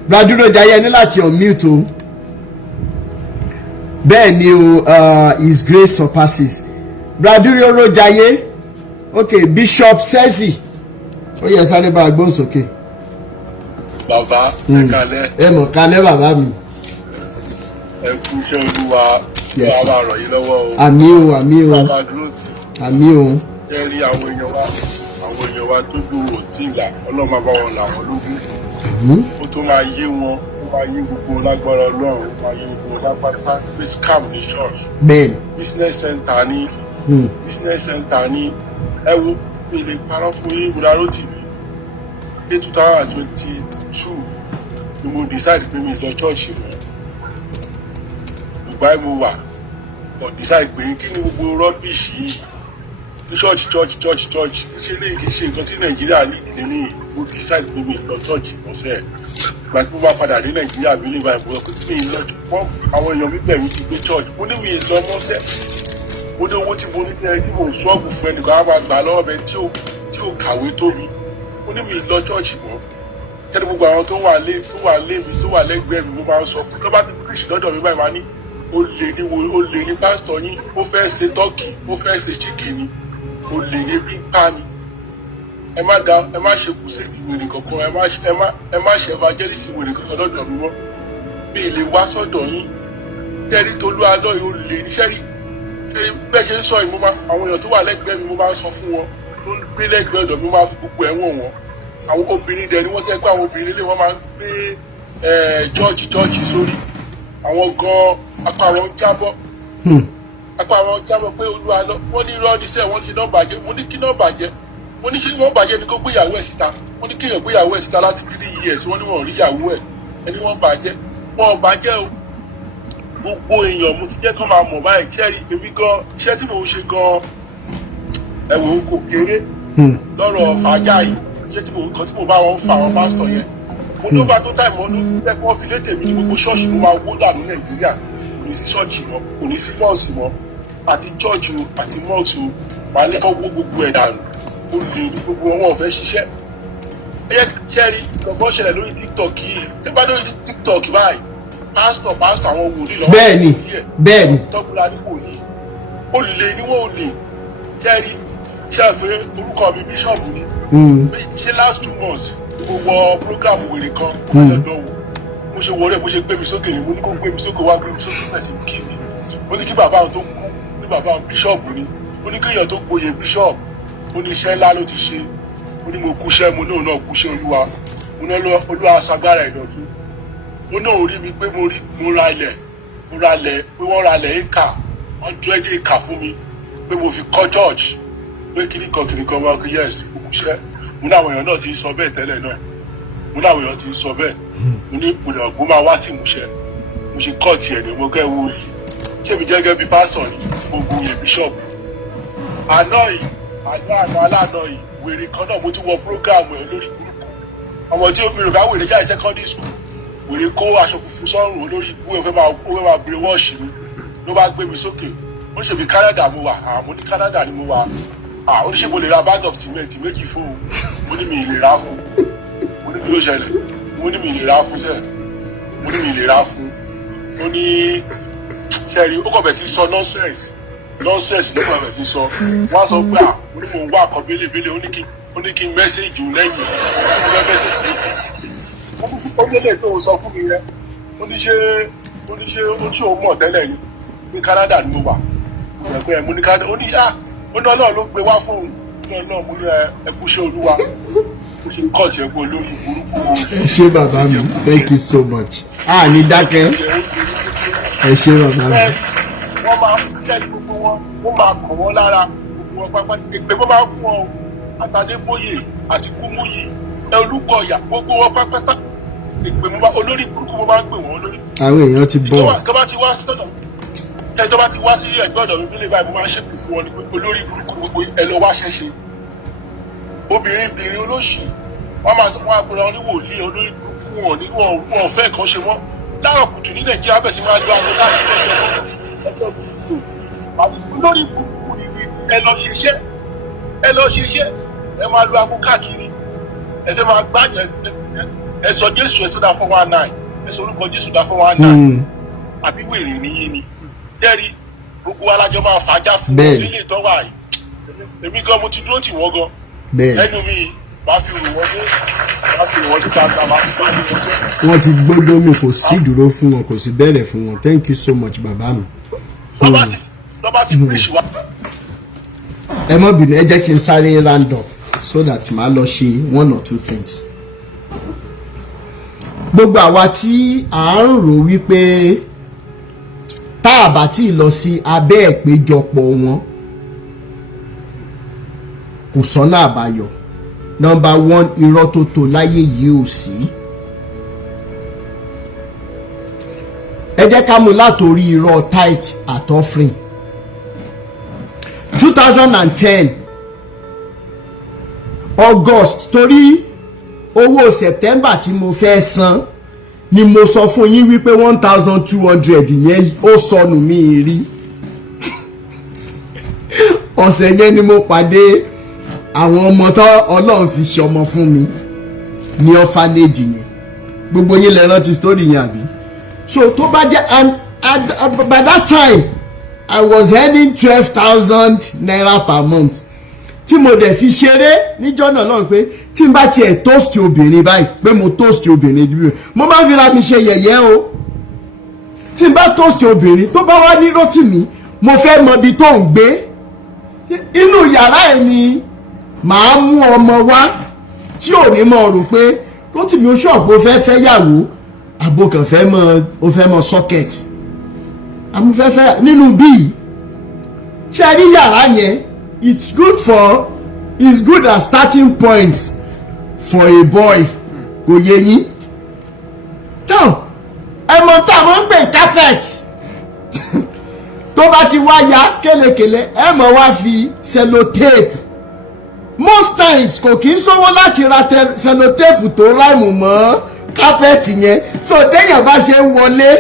brother Dúrójayé ẹ ní láti unmute o bẹ́ẹ̀ ni o His grace surpasses. brother Dúrójayé okay Bishop Sezi ó yẹ sáré bá a gbóhùn sókè. bàbá ẹ kálẹ́. ẹ mọ̀ kálẹ́ bàbá mi. ẹ kú iṣẹ́ Olúwa. Yes, sir. Bàbá rọ̀ yín lọ́wọ́ o. Àmín o. Bàbá dúró tì. Àmín o. Ẹ rí àwọn èèyàn wa tó dúró tí ìlà Ọlọ́run máa bá wọn là wọ́n lógún. Ó tó máa yé wọn, ó máa yé gbogbo lágbára Ọlọ́run, ó máa yé gbogbo lápáta pé scam ní church. Bẹ́ẹ̀ni. Business center ní ẹ wo ilé parọ́ fún yín ìwúrà Rótìmí. Ní 2022 ni mo decide pé mi lọ church mọ́. Ìgbà yẹn mo wà decide pé kí ni gbogbo rubbish yìí church ṣe lè kí ṣe nǹkan tí Nàìjíríà ní ìdíní mo decide pé mi lọ church lọ́sẹ̀ ìgbà tí mo bá padà ní Nàìjíríà mi lè báyìí mo pé mi lọ wọ́n àwọn èèyàn mi bẹ̀rù ti gbé church mo ní mi lọ mọ́sẹ̀ mo ní owó tí mo ní tẹ́lẹ̀ kí mo ṣọ́ọ̀bù fún ẹnìkan á máa gbà lọ́wọ́ bẹ́ẹ̀ tí ò kàwé tó mi mo ní mi lọ church mọ́ kẹ́ni gbogbo àwọn tó wà lẹ́gbẹ̀ẹ́ mi mo máa ń sọ fún lọ́ba tí kristi lọ́dọ̀ mi báyìí máa ní ó lè ní pásítọ̀ yín ó fẹ́ ṣe tọ́kì ó fẹ́ ṣe chicken ni ó lè ní bí pa mi ẹ má ṣe kùsẹ́ ìwèrè kankan ẹ má ṣe evangelist ìwèrè kankan lọ́dọ̀ mi mọ́ bí ilé wá sọ́dọ̀ yín jẹ́rí Tolúalọ́ yóò lè níṣẹ́ rí bẹ́ẹ̀ ṣe ń sọ yìí àwọn èèyàn tó wà lẹ́gbẹ̀ẹ́ mi mo máa ń sọ fún wọn tó ń gbé lẹ́gbẹ̀ẹ́ ọ̀dọ̀ mi mo máa fi gbogbo ẹ̀wọ̀n wọn àwọn obìnrin dẹ̀ ni wọ́n tẹ́ pé àwọn obìnrin lè wọ́n máa ń gbé jọ́ọ̀jì sórí àwọn gan apá àwọn jábọ̀ pé olúwa lọ wọ́n ní irọ́ níṣẹ́ wọ́n ti náà bàjẹ́ mo ní kí náà bàjẹ́ mo ní ṣé wọ́n bàjẹ́ ni kó gbéyàwó ẹ̀ síta wọ́n ní kéèyàn gbéyàwó ẹ̀ síta láti 3 years wọ́n ní wọ́n rí ìyàwó ẹ̀ ẹni wọ́n bàjẹ́ wọ́n bàjẹ́ o gbogbo èèyàn mo ti jẹ́ kó máa mọ̀ báyìí kẹ́rì èmi gan iṣẹ́ tí mò ń ṣe gan ẹ̀wọ̀n kò kéré lọ́rọ̀ fàájà yìí iṣẹ́ tí mo bá wọn fa àwọn pásítọ̀ yẹn mo ló bá tó táì mọ́ ló fẹ́ kí wọ́n fi létè mi ní gbogbo ṣọ́ọ̀ṣì mo máa wó dànù nàìjíríà kò ní sí ṣọ́ọ̀ṣì mọ́ kò ní sí mọ́ọ̀sì mọ́ àti chọ́ọ̀chì àti mọ́ọ̀sì máa ní kọ́ gbogbo ẹ̀ dànù ó lè ní gbogbo wọn fẹ́ ṣiṣẹ́ ẹyẹ kẹrí lọ́gbọ́n ṣẹlẹ̀ lórí tiktok yìí tí bá lórí tiktok báyìí pásítọ̀ àwọn wòlíì lọ́wọ́ bẹ́ẹ̀ni tọ́kùnrin àdúgbò yìí ó lè ní wọ́n ò lè kẹrí ṣe àgbẹ̀ orúkọ mi bíṣọ̀bù ni ṣe last 2 months mo wọ program wèrè kan lọ́dọ̀ wò mo ṣe wọlé mo ṣe gbé mi sókè ni mo ní kó gbé mi sókè wá gbé mi sókè bẹ̀rẹ̀ sí kí mi mo ní kí bàbá àwọn tó kú ní bàbá àwọn bíṣọ̀bù ni mo ní kéèyàn tó gboyè bíṣọ̀bù mo ní iṣẹ́ ńlá ló ti ṣe mo ní mo kúṣẹ́ mo náà kúṣẹ́ olúwa mo ní olúwa ṣagbára ìdọ̀tún mo náà rí mi pé mo ra ilẹ̀ pé wọ́n ra ilẹ̀ éka 100 éka fún mi pé mo fi kọ́ church pé kìnnìkan wá kí yes mo kúṣẹ́ mo ní àwọn èèyàn náà ti sọ bẹ́ẹ̀ tẹ́lẹ̀ náà mo ní àwọn èèyàn ti sọ bẹ́ẹ̀ mo ní mo máa wá sí ìmúṣẹ mo ṣe kọ́ tiẹ̀ ní mo kẹ́ wo yìí ṣé mi jẹ́ gẹ́gẹ́ bí pásítọ̀ ni mo gboyè bíṣọ̀bù àná aláàná yìí wèrè kan náà mo ti wọ prógáàmù ẹ lórí burúkú ọmọ tí obìnrin bá wèrè jáde secondary school wèrè kó aṣọ funfun sọ́rùn olórí ibú ẹ fẹ́ máa bèrè wọ́ọ̀ṣì mi ló bá gbé mi sókè ó ṣe bí Canada mo wà mo ní Canada ni mo wà ó ní ṣe mo lè ra bag of cement méjì fún un mo ní mi ì lè ra fún mo ní kí ló ṣẹlẹ̀ mo ní mi ì lè ra fún sẹ́ẹ̀ mo ní mi ì lè ra fún ó ní ṣẹ́ẹ̀rí ó kọ̀ bẹ̀ sí sọ nonsense ló kọ̀ bẹ̀ sí sọ wọ́n á sọ pé mo ní mo ń wá àkọ́ bélébélé ó ní kí n mẹ́sẹ̀jì lẹ́yìn ó ní sí pọ́nlélẹ̀ tó sọ fún mi yẹn ó ní ṣe ó mọ̀ tẹ́lẹ̀ ni ní Canada ni mo wà ẹ̀pẹ́ mo ní Canada ó ní Ọlọ́run ló gbé wá fún un náà mo ní ẹkúṣẹ́ olúwa ó ṣe kọ́ọ̀tì ẹ̀kọ́ olórí burúkú. ẹ ṣé bàbá mi thank you so much ní dákẹ́ ẹ ṣé bàbá mi. wọ́n máa ń tẹ̀lé gbogbo wọn wọ́n máa kàn wọ́n lára gbogbo wọn pápá èpè wọ́n máa ń fún wọn àtàdébóyè àti kúmúyì olùkọ̀yà gbogbo wọn pápátá èpè mo bá olórí burúkú mo máa ń pè wọ́n lórí. àwọn èèyàn ti bọ̀. tó bá ti wá sí tọ̀dọ̀ tó bá ti wá sí ẹgbẹ́ ọ̀dọ̀ mi nílé báyìí mo máa ń ṣèpè fún wọn ní pé olórí burúkú gbogbo ẹ lọ wá ṣẹ́ṣe obìnrin olóṣì wọ́n àpèrè wọn ní wòlíì olórí burúkú wọn ní wọn fẹ́ kan ṣe wọ́n láwọn kùtù ní Nàìjíríà bẹ̀ sí máa lo àwọn láti ẹjọ́ burúkú olórí burúkú ni ẹ lọ ṣiṣẹ́ ẹ máa lo aago káàkiri ẹ fẹ́ máa gbájẹ ẹ sọ Jésù ẹ sọdá 419 ẹ sọ orúkọ Jésù dá 419 àbí wèrè nìyí ni jẹ́rí gbogbo alájọ máa fàájà fún wọn nílé ìtọ́wà yìí èmi gan mo ti dúró tì wọ́n gan ẹnu mi máa fi rò wọ́n ní tààtà máa fi pàdé wọn tó. wọ́n ti gbọ́dọ̀ mi kò sí dúró fún wọn kò sí bẹ̀rẹ̀ fún wọn thank you so much bàbá mi. lọ́ba ti pèsè wá. ẹ má bínú ẹ jẹ́ kí n sáré round up so that màá lọ ṣe 1 or 2 things. gbogbo àwa tí à ń rò wípé tá a bá tí ì lọ sí abẹ́ ìpéjọpọ̀ wọn kò sọ́nà àbáyọ. Number 1 irọ́ tó tó láyé yìí ò sí. ẹ jẹ́ ká mú látòrí irọ́ tithe at offering 2010 August torí owó September tí mo fẹ́ san ni mo sọ fún yín wípé 1200 yẹn ó sọnù mí rí ọ̀sẹ̀ yẹn ni mo pàdé àwọn ọmọ tó Ọlọ́run fi ṣe ọmọ fún mi ní orphanage yẹn gbogbo yín lè rántí story yẹn àbí so tó bá jẹ́ and by that time I was earning 12,000 naira per month tí mo dẹ̀ fi ṣeré níjọ́ náà náà pé tí n bá tiẹ̀ toast obìnrin báyìí pé mo toast obìnrin bí mo máa ń fira mi ṣe yẹ̀yẹ́ o tí n bá toast obìnrin tó bá wá ní Rótìmí mo fẹ́ mọ ibi tó ń gbé inú yàrá ẹ̀ ni màá mú ọmọ wá tí ò ní mọ̀ rò pé Rótìmí ó ṣọ̀pọ̀ fẹ́ fẹ́ yàwó àbò kan fẹ́ mọ socket àmúfẹ́fẹ́ nínú bíi ṣe rí yàrá yẹn it's good as starting point for a boy kò yé yín now ẹmọ tá a máa ń pè carpet tó bá ti wá ya kélekèle ẹ mọ̀ wá fi sellotape most times kò kí ń sówó láti ra sellotape tó ráìmù mọ́ carpet yẹn so téèyàn bá ṣe ń wọlé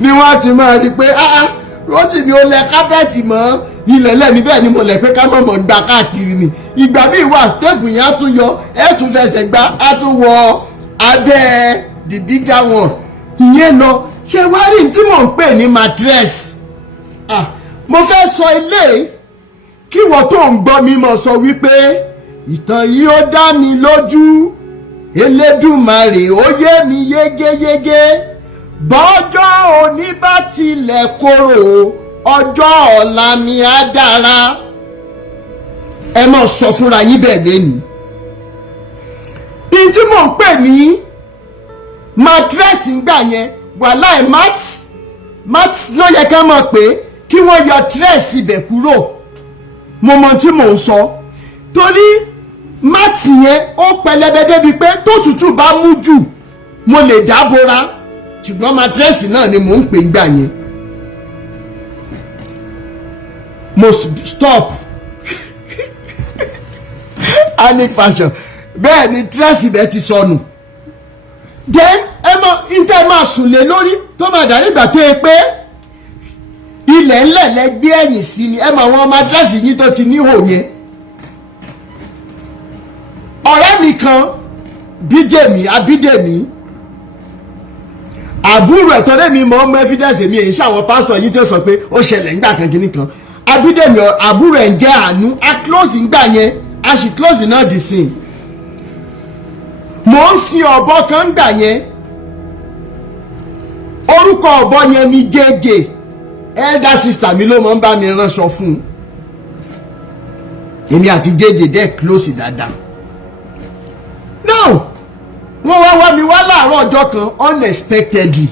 ni wọ́n ti máa rí pé Rótìmí ó lẹ kápẹ́ẹ̀tì mọ́ ilẹ̀ lẹ́ni bẹ́ẹ̀ ni mo lẹ̀ pé ká mọ̀ gbà káàkiri ni ìgbà míì wà téèpù yẹn á tún yọ ẹ̀ tún fẹsẹ̀ gbá á tún wọ abẹ́ the bigger one ìyẹn lọ ṣé wá rí tí mò ń pè ní mattress mo fẹ́ sọ ilé kí wọ́n tó ń gbọ́ mi mọ̀ sọ wípé ìtàn yìí ó dá mi lójú Elédùmarè ó yé mi yégéyégé bọ́jọ́ òní bá tilẹ̀ korò ọjọ́ ọ̀la mi á dára ẹ má sọ fúnra yín bẹ́ẹ̀ lẹ́nu ní tí mò ń pè ní mattress ńgbà yẹn wàláì mats ló yẹ ká mọ̀ pé kí wọ́n yọ stress ibẹ̀ kúrò mo mọ tí mò ń sọ torí mats yẹn ó pẹlẹbẹ débi pé tó tútù bá mú jù mo lè dábòra ṣùgbọ́n mattress náà ni mò ń pè ńgbà yẹn mo stop panic fashion bẹ́ẹ̀ ni stress ibẹ̀ ti sọnù then ẹ máa sùn lé lórí tó máa dà nígbà tó yẹ pé ilẹ̀ ńlẹ̀ lẹ́gbẹ́ ẹ̀yìn sí ni ẹ máa wọn mattress yín tó ti níhò yẹn ọ̀rẹ́ mi kan Abídèmí àbúrò ẹ̀tọ́rẹ́ mi mọ́ ọmọ evidence mi èyí ṣàwọn pásọ̀ yìí tó sọ pé ó ṣẹlẹ̀ ńgbà kan kìíní kan Abídèmí àbúrò ẹ̀ ń jẹ́ Àánú a close ńgbà yẹn a sì close náà dì sí mò ń sin ọ̀bọ kan ńgbà yẹn orúkọ ọ̀bọ yẹn ni JJ elder sister mi ló máa ń bá mi ránṣọ fún un èmi àti JJ dẹ́ close dáadáa now wọ́n wá mi wá láàárọ̀ ọjọ́ kan unexpectedly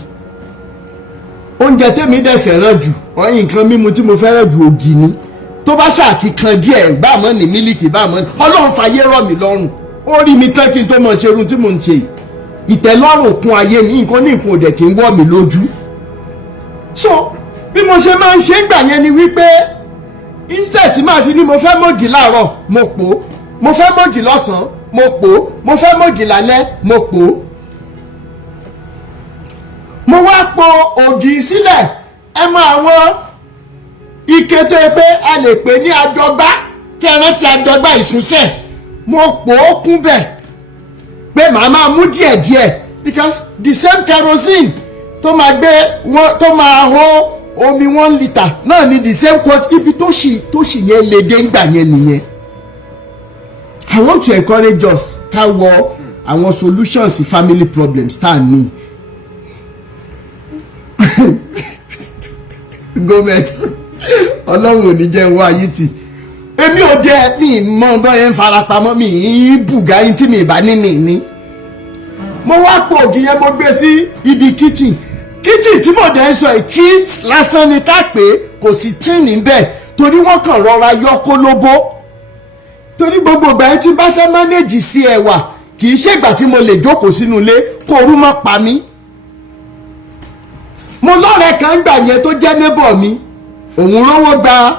oúnjẹ tèmi dẹ̀ fẹ́ràn jù ọyìn nǹkan mímu tí mo fẹ́ràn jù ògì ni tó bá ṣáà ti kan díẹ̀ bá mọ́ ní mílíkì bá mọ́ ní Ọlọ́run fàyè rọ̀ mí lọ́rùn ó rí mi tán kí n tó mọ̀ ṣe irun tí mò ń ṣe ìtẹ́lọ́rùn kún ayé mi nǹkan ní nǹkan òdẹ̀ kí n wọ̀ mí lójú so bí mo ṣe máa ń ṣe ń gbà yẹn ni wípé instead tí máa fi ní mo fẹ́ mọ̀gì láàárọ̀ mo pò mo fẹ́ mọ̀gì lọ́sàn-án mo pò mo fẹ́ mọ̀gì lálẹ́ mo pò mo wá po ògì sílẹ̀ ẹ mọ àwọn ike tó yẹ pé a lè pè ní àjọgbá kí ẹ rántí àjọgbá ìsúnṣẹ̀ mo pò ó kún bẹ̀ pé màá máa mú díẹ̀díẹ̀ because the same kerosene tó máa gbé wọn tó máa hó omi 1 litre náà ni the same quantity ibi tó sì yẹn lè dé ńgbà yẹn nìyẹn. I want to encourage us ká wọ àwọn solutions sí family problems tá a ní. Gomez Ọlọ́run ò ní jẹ́ wá yìí tì èmi ò dé mi mọ bọ́ yẹn ń farapamọ́ mi ń bùgá yín tí mi bá ní. mo wá po ògì yẹn mo gbé sí ibi kitchen tí mo dẹ̀ ń sọ kit lásán ni ká pé kò sí tíì níbẹ̀ torí wọ́n kàn rọra yọ kólóbó torí gbogbo ìgbà yẹn tí n bá fẹ́ manage sí ẹ̀wà kì í ṣe ìgbà tí mo lè jókòó sínú ilé kó orú mọ́ pa mí. mo lọ́rẹ̀ẹ́ kan gbà yẹn tó jẹ́ neighbor mi òun rówó gba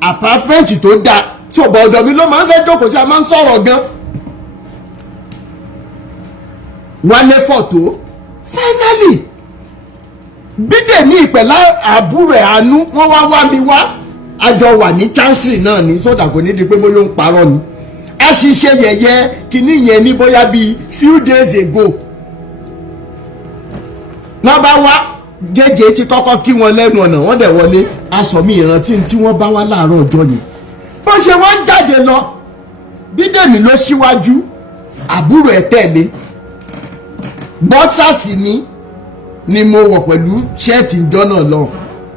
apartment tó dáa tí ọ̀bọ̀ ọ̀dọ̀ mi ló máa ń fẹ́ jókòó sí a máa ń sọ̀rọ̀ gan. wálé fọ̀tò finally Bídèmí ìpẹ̀lá àbúrò ẹ̀ Àánú wọ́n wá mi wá àjọ wà ní chancery náà ní sọ́dà kò ní di pé bóyá ó ń parọ́ ni a sì ṣe yẹ̀yẹ́ kìíní yẹn ní bóyá bíi few days ago wọ́n bá wá jẹ́jẹ́ ti kọ́kọ́ kí wọn lẹ́nu ọ̀nà wọ́n dẹ̀ wọlé aṣọ mi ìrántí tí wọ́n bá wá láàárọ̀ ọjọ́ yẹn bó ṣe wọ́n ń jáde lọ Bídèmí ló síwájú àbúrò ẹ̀ tẹ̀lé bọ́tàsì ni ni mo wọ̀ pẹ̀lú ṣẹ́ẹ̀tì ìjọ náà lọ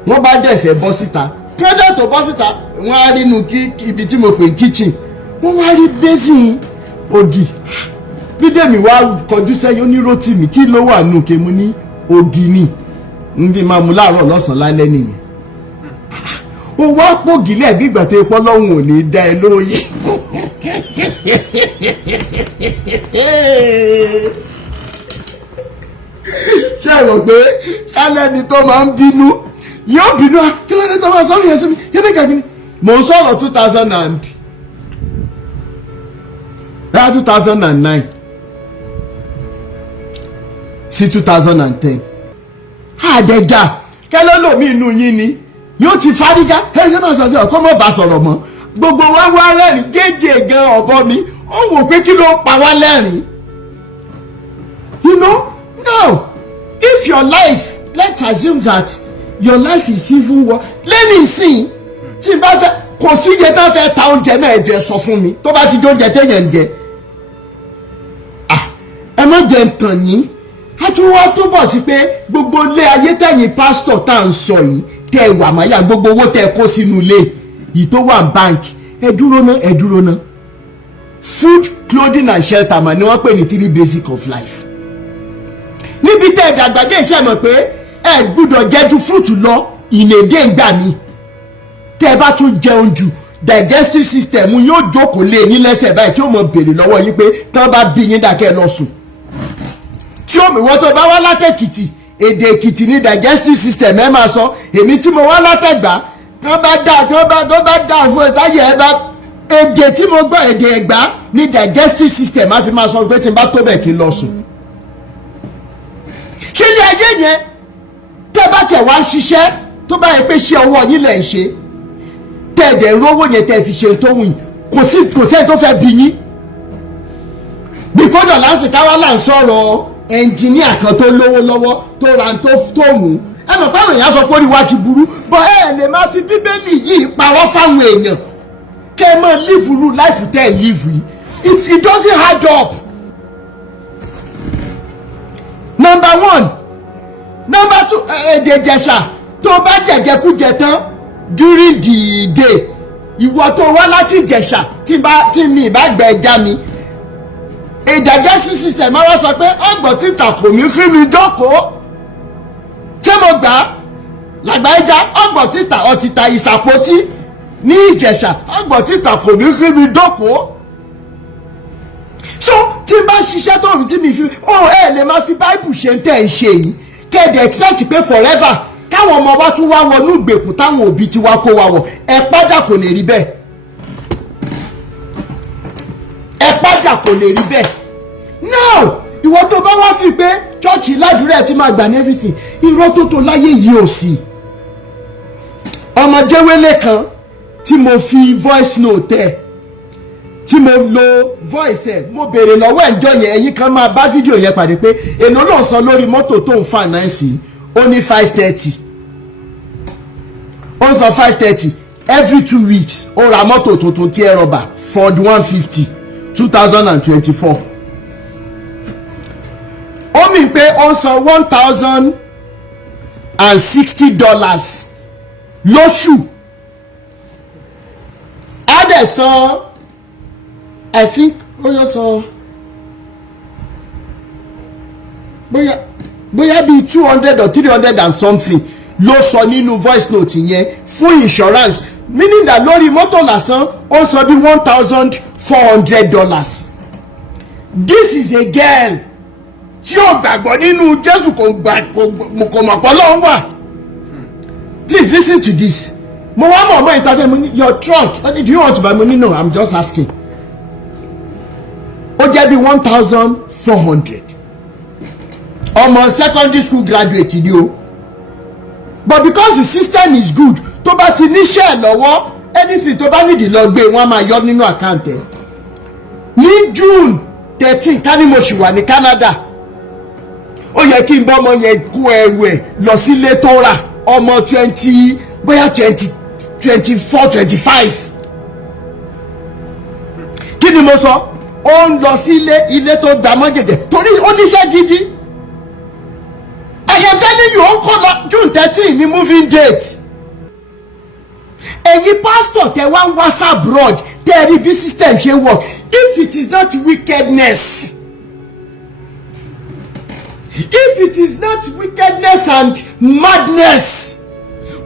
wọ́n bá dẹ̀ fẹ́ bọ́ síta kọ́dà tó bọ́ síta wọ́n á rí inú ibi tí mo pè ní kitchen wọ́n wá rí basin ògì bídèmí wá kọjú sẹ́yìn oníròtì mi kí ló wà nù kí mo ní ògì ni n fi máa mu láàárọ̀ lọ́sàn-án lálẹ́ nìyẹn ó wá pògì lẹ̀ bí ìgbà tó ipọ́ lọ́hùn ò ní dá ẹ lóye ṣé ẹ rò pé kálẹ́ni tó máa ń bínú yóò bínú kí ló dé tó máa sọ́rọ̀ yẹn sí mi yẹn ní kàkiri mò ń sọ̀rọ̀ 2009 sí 2010 àdẹjà kẹlẹ́lòmí inú yín ni yóò ti fárígá ẹ̀yẹ́ náà sọ sí ọkọ mọ́ bá sọ̀rọ̀ mọ́ gbogbo wa wá rẹ́rìn jẹ́jẹ́ gan ọ̀bọ mi ó wò pé kí ló pa wá lẹ́rìn you know now if your life let's assume that your life is even worse lẹ́nu ìsìn tí n bá fẹ́ kò sí iye tó fẹ́ ta oúnjẹ náà ẹ̀jẹ̀ sọ fún mi tó bá ti jó oúnjẹ téèyàn ń jẹ ẹ má jẹ́ ntàn yín a tún wá túbọ̀ sí pé gbogbo ilé ayé tẹ̀yìn pásítọ̀ tá à ń sọ yìí tẹ wà máyà gbogbo owó tẹ kó sínú ilé yìí tó wà báńkì ẹ dúró ná food clothing and shelter mà ni wọ́n pè ní 3 basic of life níbi tẹ ìdàgbàdé iṣẹ́ mọ̀ pé ẹ gbúdọ̀ jẹ ju fruit lọ ìnèdè ńgbà mi tẹ bá tún jẹun jù digestive system yóò jókòó lé yín lẹ́sẹ̀ báyìí tí ó mọ̀ béèrè lọ́wọ́ yín pé tán bá bí yín dákẹ́ lọ sùn tí omi wọ́n tó bá wá látẹ̀kìtì èdè èkìtì ní digestive system ẹ máa sọ èmi tí mo wá látẹ̀gbá kán bá dá fún ìtayẹ ẹ bá èdè tí mo gbọ́ èdè ẹ̀gbá ní digestive system á fi máa sọ pé tí n bá tó bẹ̀ kí n lọ sùn. ṣé ní ayé yẹn tẹ́ bá tẹ̀ wá ń ṣiṣẹ́ tó bá yẹ pé ṣé ọwọ́ yín lẹ̀ ń ṣe tẹ́ ẹ̀dẹ̀ ń rówó yẹn tẹ́ fi ṣe tó wù yín kò sẹ́ni tó fẹ́ bí yín. bíkọ́dọ̀ láǹsì káwá là ń sọ̀rọ̀ ẹnjìníà kan tó lówó lọ́wọ́ tó ra tó mú ẹ mọ̀ báwọn èèyàn sọ pé orí wa ti burú bọ́ ẹ lè máa fi bíbélì yìí parọ́ fáwọn èèyàn kẹ́ ẹ máa live ru life tẹ́ ẹ live yìí it doesn't add up. number 1 number 2 èdè Ìjẹ̀ṣà tó bá jẹ̀jẹ̀kújẹ tán during the day ìwọ tó wá láti Ìjẹ̀ṣà tí mi ìbá gbẹ ẹja mi digestive system wá sọ pé ọgbọ̀n títà kò ní fi mi dọ́kọ̀ọ́ ṣé mo gbà á làgbà ẹja ọgbọ̀n títà ọtítà ìsàpótí ní Ìjẹ̀ṣà ọgbọ̀n títà kò ní fi mi dọ́kọ̀ọ́ so tí n bá ṣiṣẹ́ tó mi tí mi fi ẹ lè máa fi báìbù ṣe ń tẹ̀ ń ṣe yìí kẹ́ẹ̀dẹ̀ expect pé forever káwọn ọmọ wa tún wá wọnú ìgbèkùn táwọn òbí ti wá kó wa wọ̀ ẹ padà kò lè rí bẹ́ẹ̀ kò lè rí bẹ́ẹ̀ now ìwọ tó bá wá fi pé chọ́ọ̀chì ládùúrà ti máa gbà ní everything irọ́ tó tó láyé yìí ò sí. ọmọ jẹ́wélé kan tí mo fi voice note ẹ̀ tí mo lo voice ẹ̀ mo béèrè lọ́wọ́ ẹ̀jọ́ yẹn ẹ̀yin kan máa bá fídíò yẹn pàdé pé èló ló san lórí mọ́tò tó ń fà náà sí ó ní 530 ó ń san 530 every 2 weeks ó ra mọ́tò tuntun tí ẹ rọ̀bà Ford 150 2024 ó mì pé ó ń san $1,060 lóṣù á dẹ̀ san I think ó yọ sọ bóyá bíi 200 or 300 and something ló sọ nínú voice note yẹn fún insurance meaning that lórí mọ́tò lásán ó sọ bí $1,400. This is a girl tí ó gbàgbọ́ nínú Jésù kò mọ̀ pọ́ lọ́wọ́ wà. Please listen to this. Mo wá mọ̀ ọmọ ìtafẹ́ mo ní your truck do you want to buy money? No, I'm just asking. Ó jẹ́ bí 1,400. Ọmọ secondary school graduate ni o. But because the system is good tó bá ti níṣẹ́ lọ́wọ́ anything tó bá nídìí lọ gbé wọn máa yọ nínú àkáǹtì ẹ̀. Ní June 13 ká ní mo ṣì wà ní Canada ó yẹ kí n bọ́ ọmọ yẹn kó ẹrù ẹ̀ lọ sílé tó rà ọmọ 20 bóyá 24 25 kí ni mo sọ ó ń lọ sí ilé tó gbà mọ́ jẹ̀jẹ̀ torí ó níṣẹ́ gidi am telling you, Uncle, June 13 ni moving date. Ẹ̀yin pastor tẹ́ wá ń wá abroad tẹ́ rí bí system ṣe work. If it is not wickedness, if it is not wickedness and madness,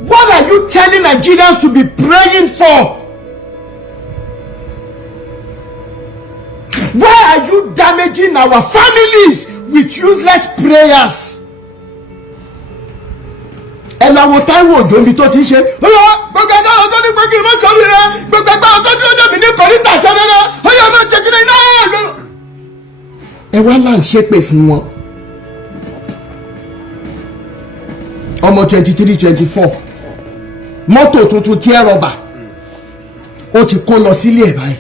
what are you telling Nigerians to be praying for? Why are you damaging our families with useless prayers? Ẹ máa wo Táíwò Òjó níbi tó ti ṣe gbogbo ẹgbẹ́ àwọn tó ní pé kí n má sọ̀rọ̀ rẹ, gbogbo ẹgbẹ́ àwọn tó dúró dòmí ní kòríta ṣẹlẹ̀ ó yẹ ọmọ ṣe kíni náà. Ẹ wá náà ń ṣépè fún wọn. Ọmọ 23-24 mọ́tò tuntun tí ẹ rọ̀bà ó ti kó lọ sílé ẹ̀ báyìí.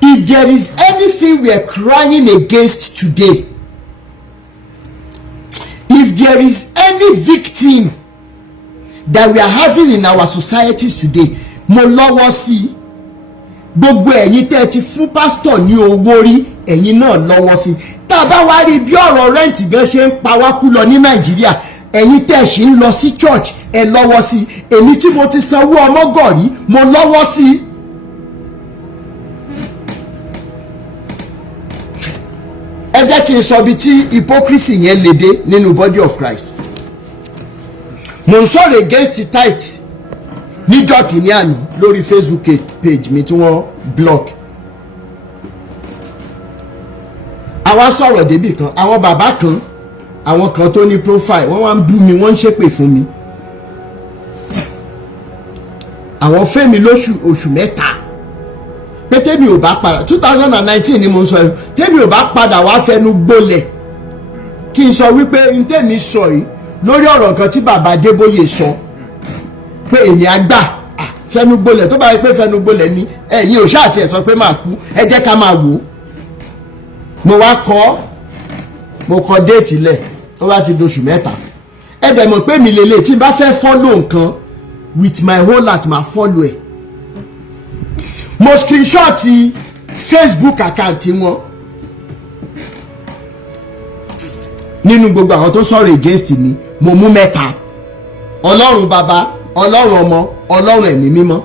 If there is anything we are crying against today, if there is any victim that we are having in our societies today, mo lọ́wọ́ sí gbogbo ẹ̀yin tẹ́ ti fún pastor ní owó rí, ẹ̀yin náà lọ́wọ́ sí. Tá bá wá rí bí ọ̀rọ̀ rent gan ṣe ń pa wá kú lọ ní Nàìjíríà, ẹ̀yin tẹ́ ṣì ń lọ sí church ẹ lọ́wọ́ sí. Èmi tí mo ti sanwó ọmọgọ̀rí mo lọ́wọ́ sí. Ẹ jẹ́ kí n sọ bí tí hypocrisy yẹn lè dé nínú body of Christ. Mo ń sọ̀rọ̀ against tithe níjọ́ kìíní àná lórí Facebook page mi tí wọ́n block. Àwa sọ̀rọ̀ débì kan, àwọn bàbá kan, àwọn kan tó ní profile, wọ́n wá ń bú mi, wọ́n ń ṣépè fún mi. Àwọn fẹ́ mi oṣù mẹ́ta. Pé tèmi ò bá padà 2019 ni mo sọ yìí, tèmi ò bá padà wá fẹnu gbólẹ̀ kí n sọ wípé n tèmi sọ yìí lórí ọ̀rọ̀ kan tí bàbá Adébóyè sọ pé èmi àgbà fẹnu gbólẹ̀ tó bá yẹ pé fẹnu gbólẹ̀ ni ẹ̀yin ò ṣáà tiẹ̀ sọ pé máa kú, ẹ jẹ́ ká máa wò ó. Mo kọ déètì lẹ̀ tó bá ti doṣù mẹ́ta. Ẹ bẹ̀ mọ̀ pé mi lélẹ̀ tí n bá fẹ́ follow nǹkan with my whole heart máa follow ẹ̀. Mo screenshot Facebook account wọn nínú gbogbo àwọn tó sọ̀rọ̀ against mi, mo mú mẹ́ta: Ọlọ́run bàbá, Ọlọ́run ọmọ, Ọlọ́run ẹ̀mí mímọ́.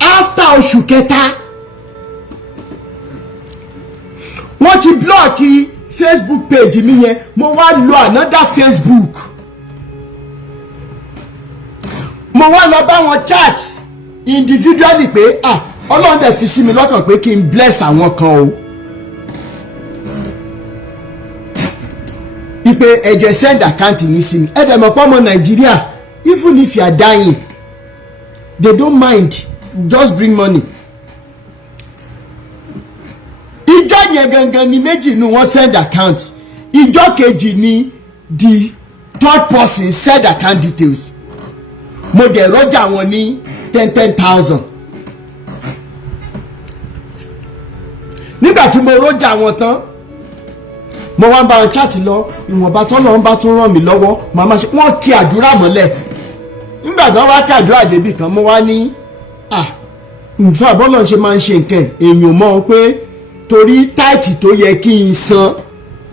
After oṣù kẹta wọ́n ti block Facebook page mi yẹn, mo wá lo another Facebook, mo wá lọ bá wọn chat individually pé Ọlọ́run dẹ̀ fi sí mi lọ́kàn pé kí n bless àwọn kan o. Ipe ẹ̀jẹ̀ send account yìí sí mi. Ẹ dẹ̀ mọ̀ pé ọmọ Nàìjíríà, even if you are dying, they don't mind, just bring money. Ìjọ yẹn gangan ni méjì nínú wọn send account. Ìjọ kejì ni the third person send account details. Mo dẹ̀ rọ́jà wọn ní 10,000. Nígbà tí mo rọ́jà wọn tán, mo wá ń bá wọn chat lọ, ìwọ̀nba tọ́lọ́run bá tún ràn mí lọ́wọ́ màmá ṣe wọ́n kí àdúrà mọ́lẹ̀. Nígbà tí wọ́n wá kí àdúrà débì kan, mo wá ní nfa bọ́lọ̀ ṣe máa ń ṣe nǹkan èèyàn mọ́ pé torí táìtì tó yẹ kí n san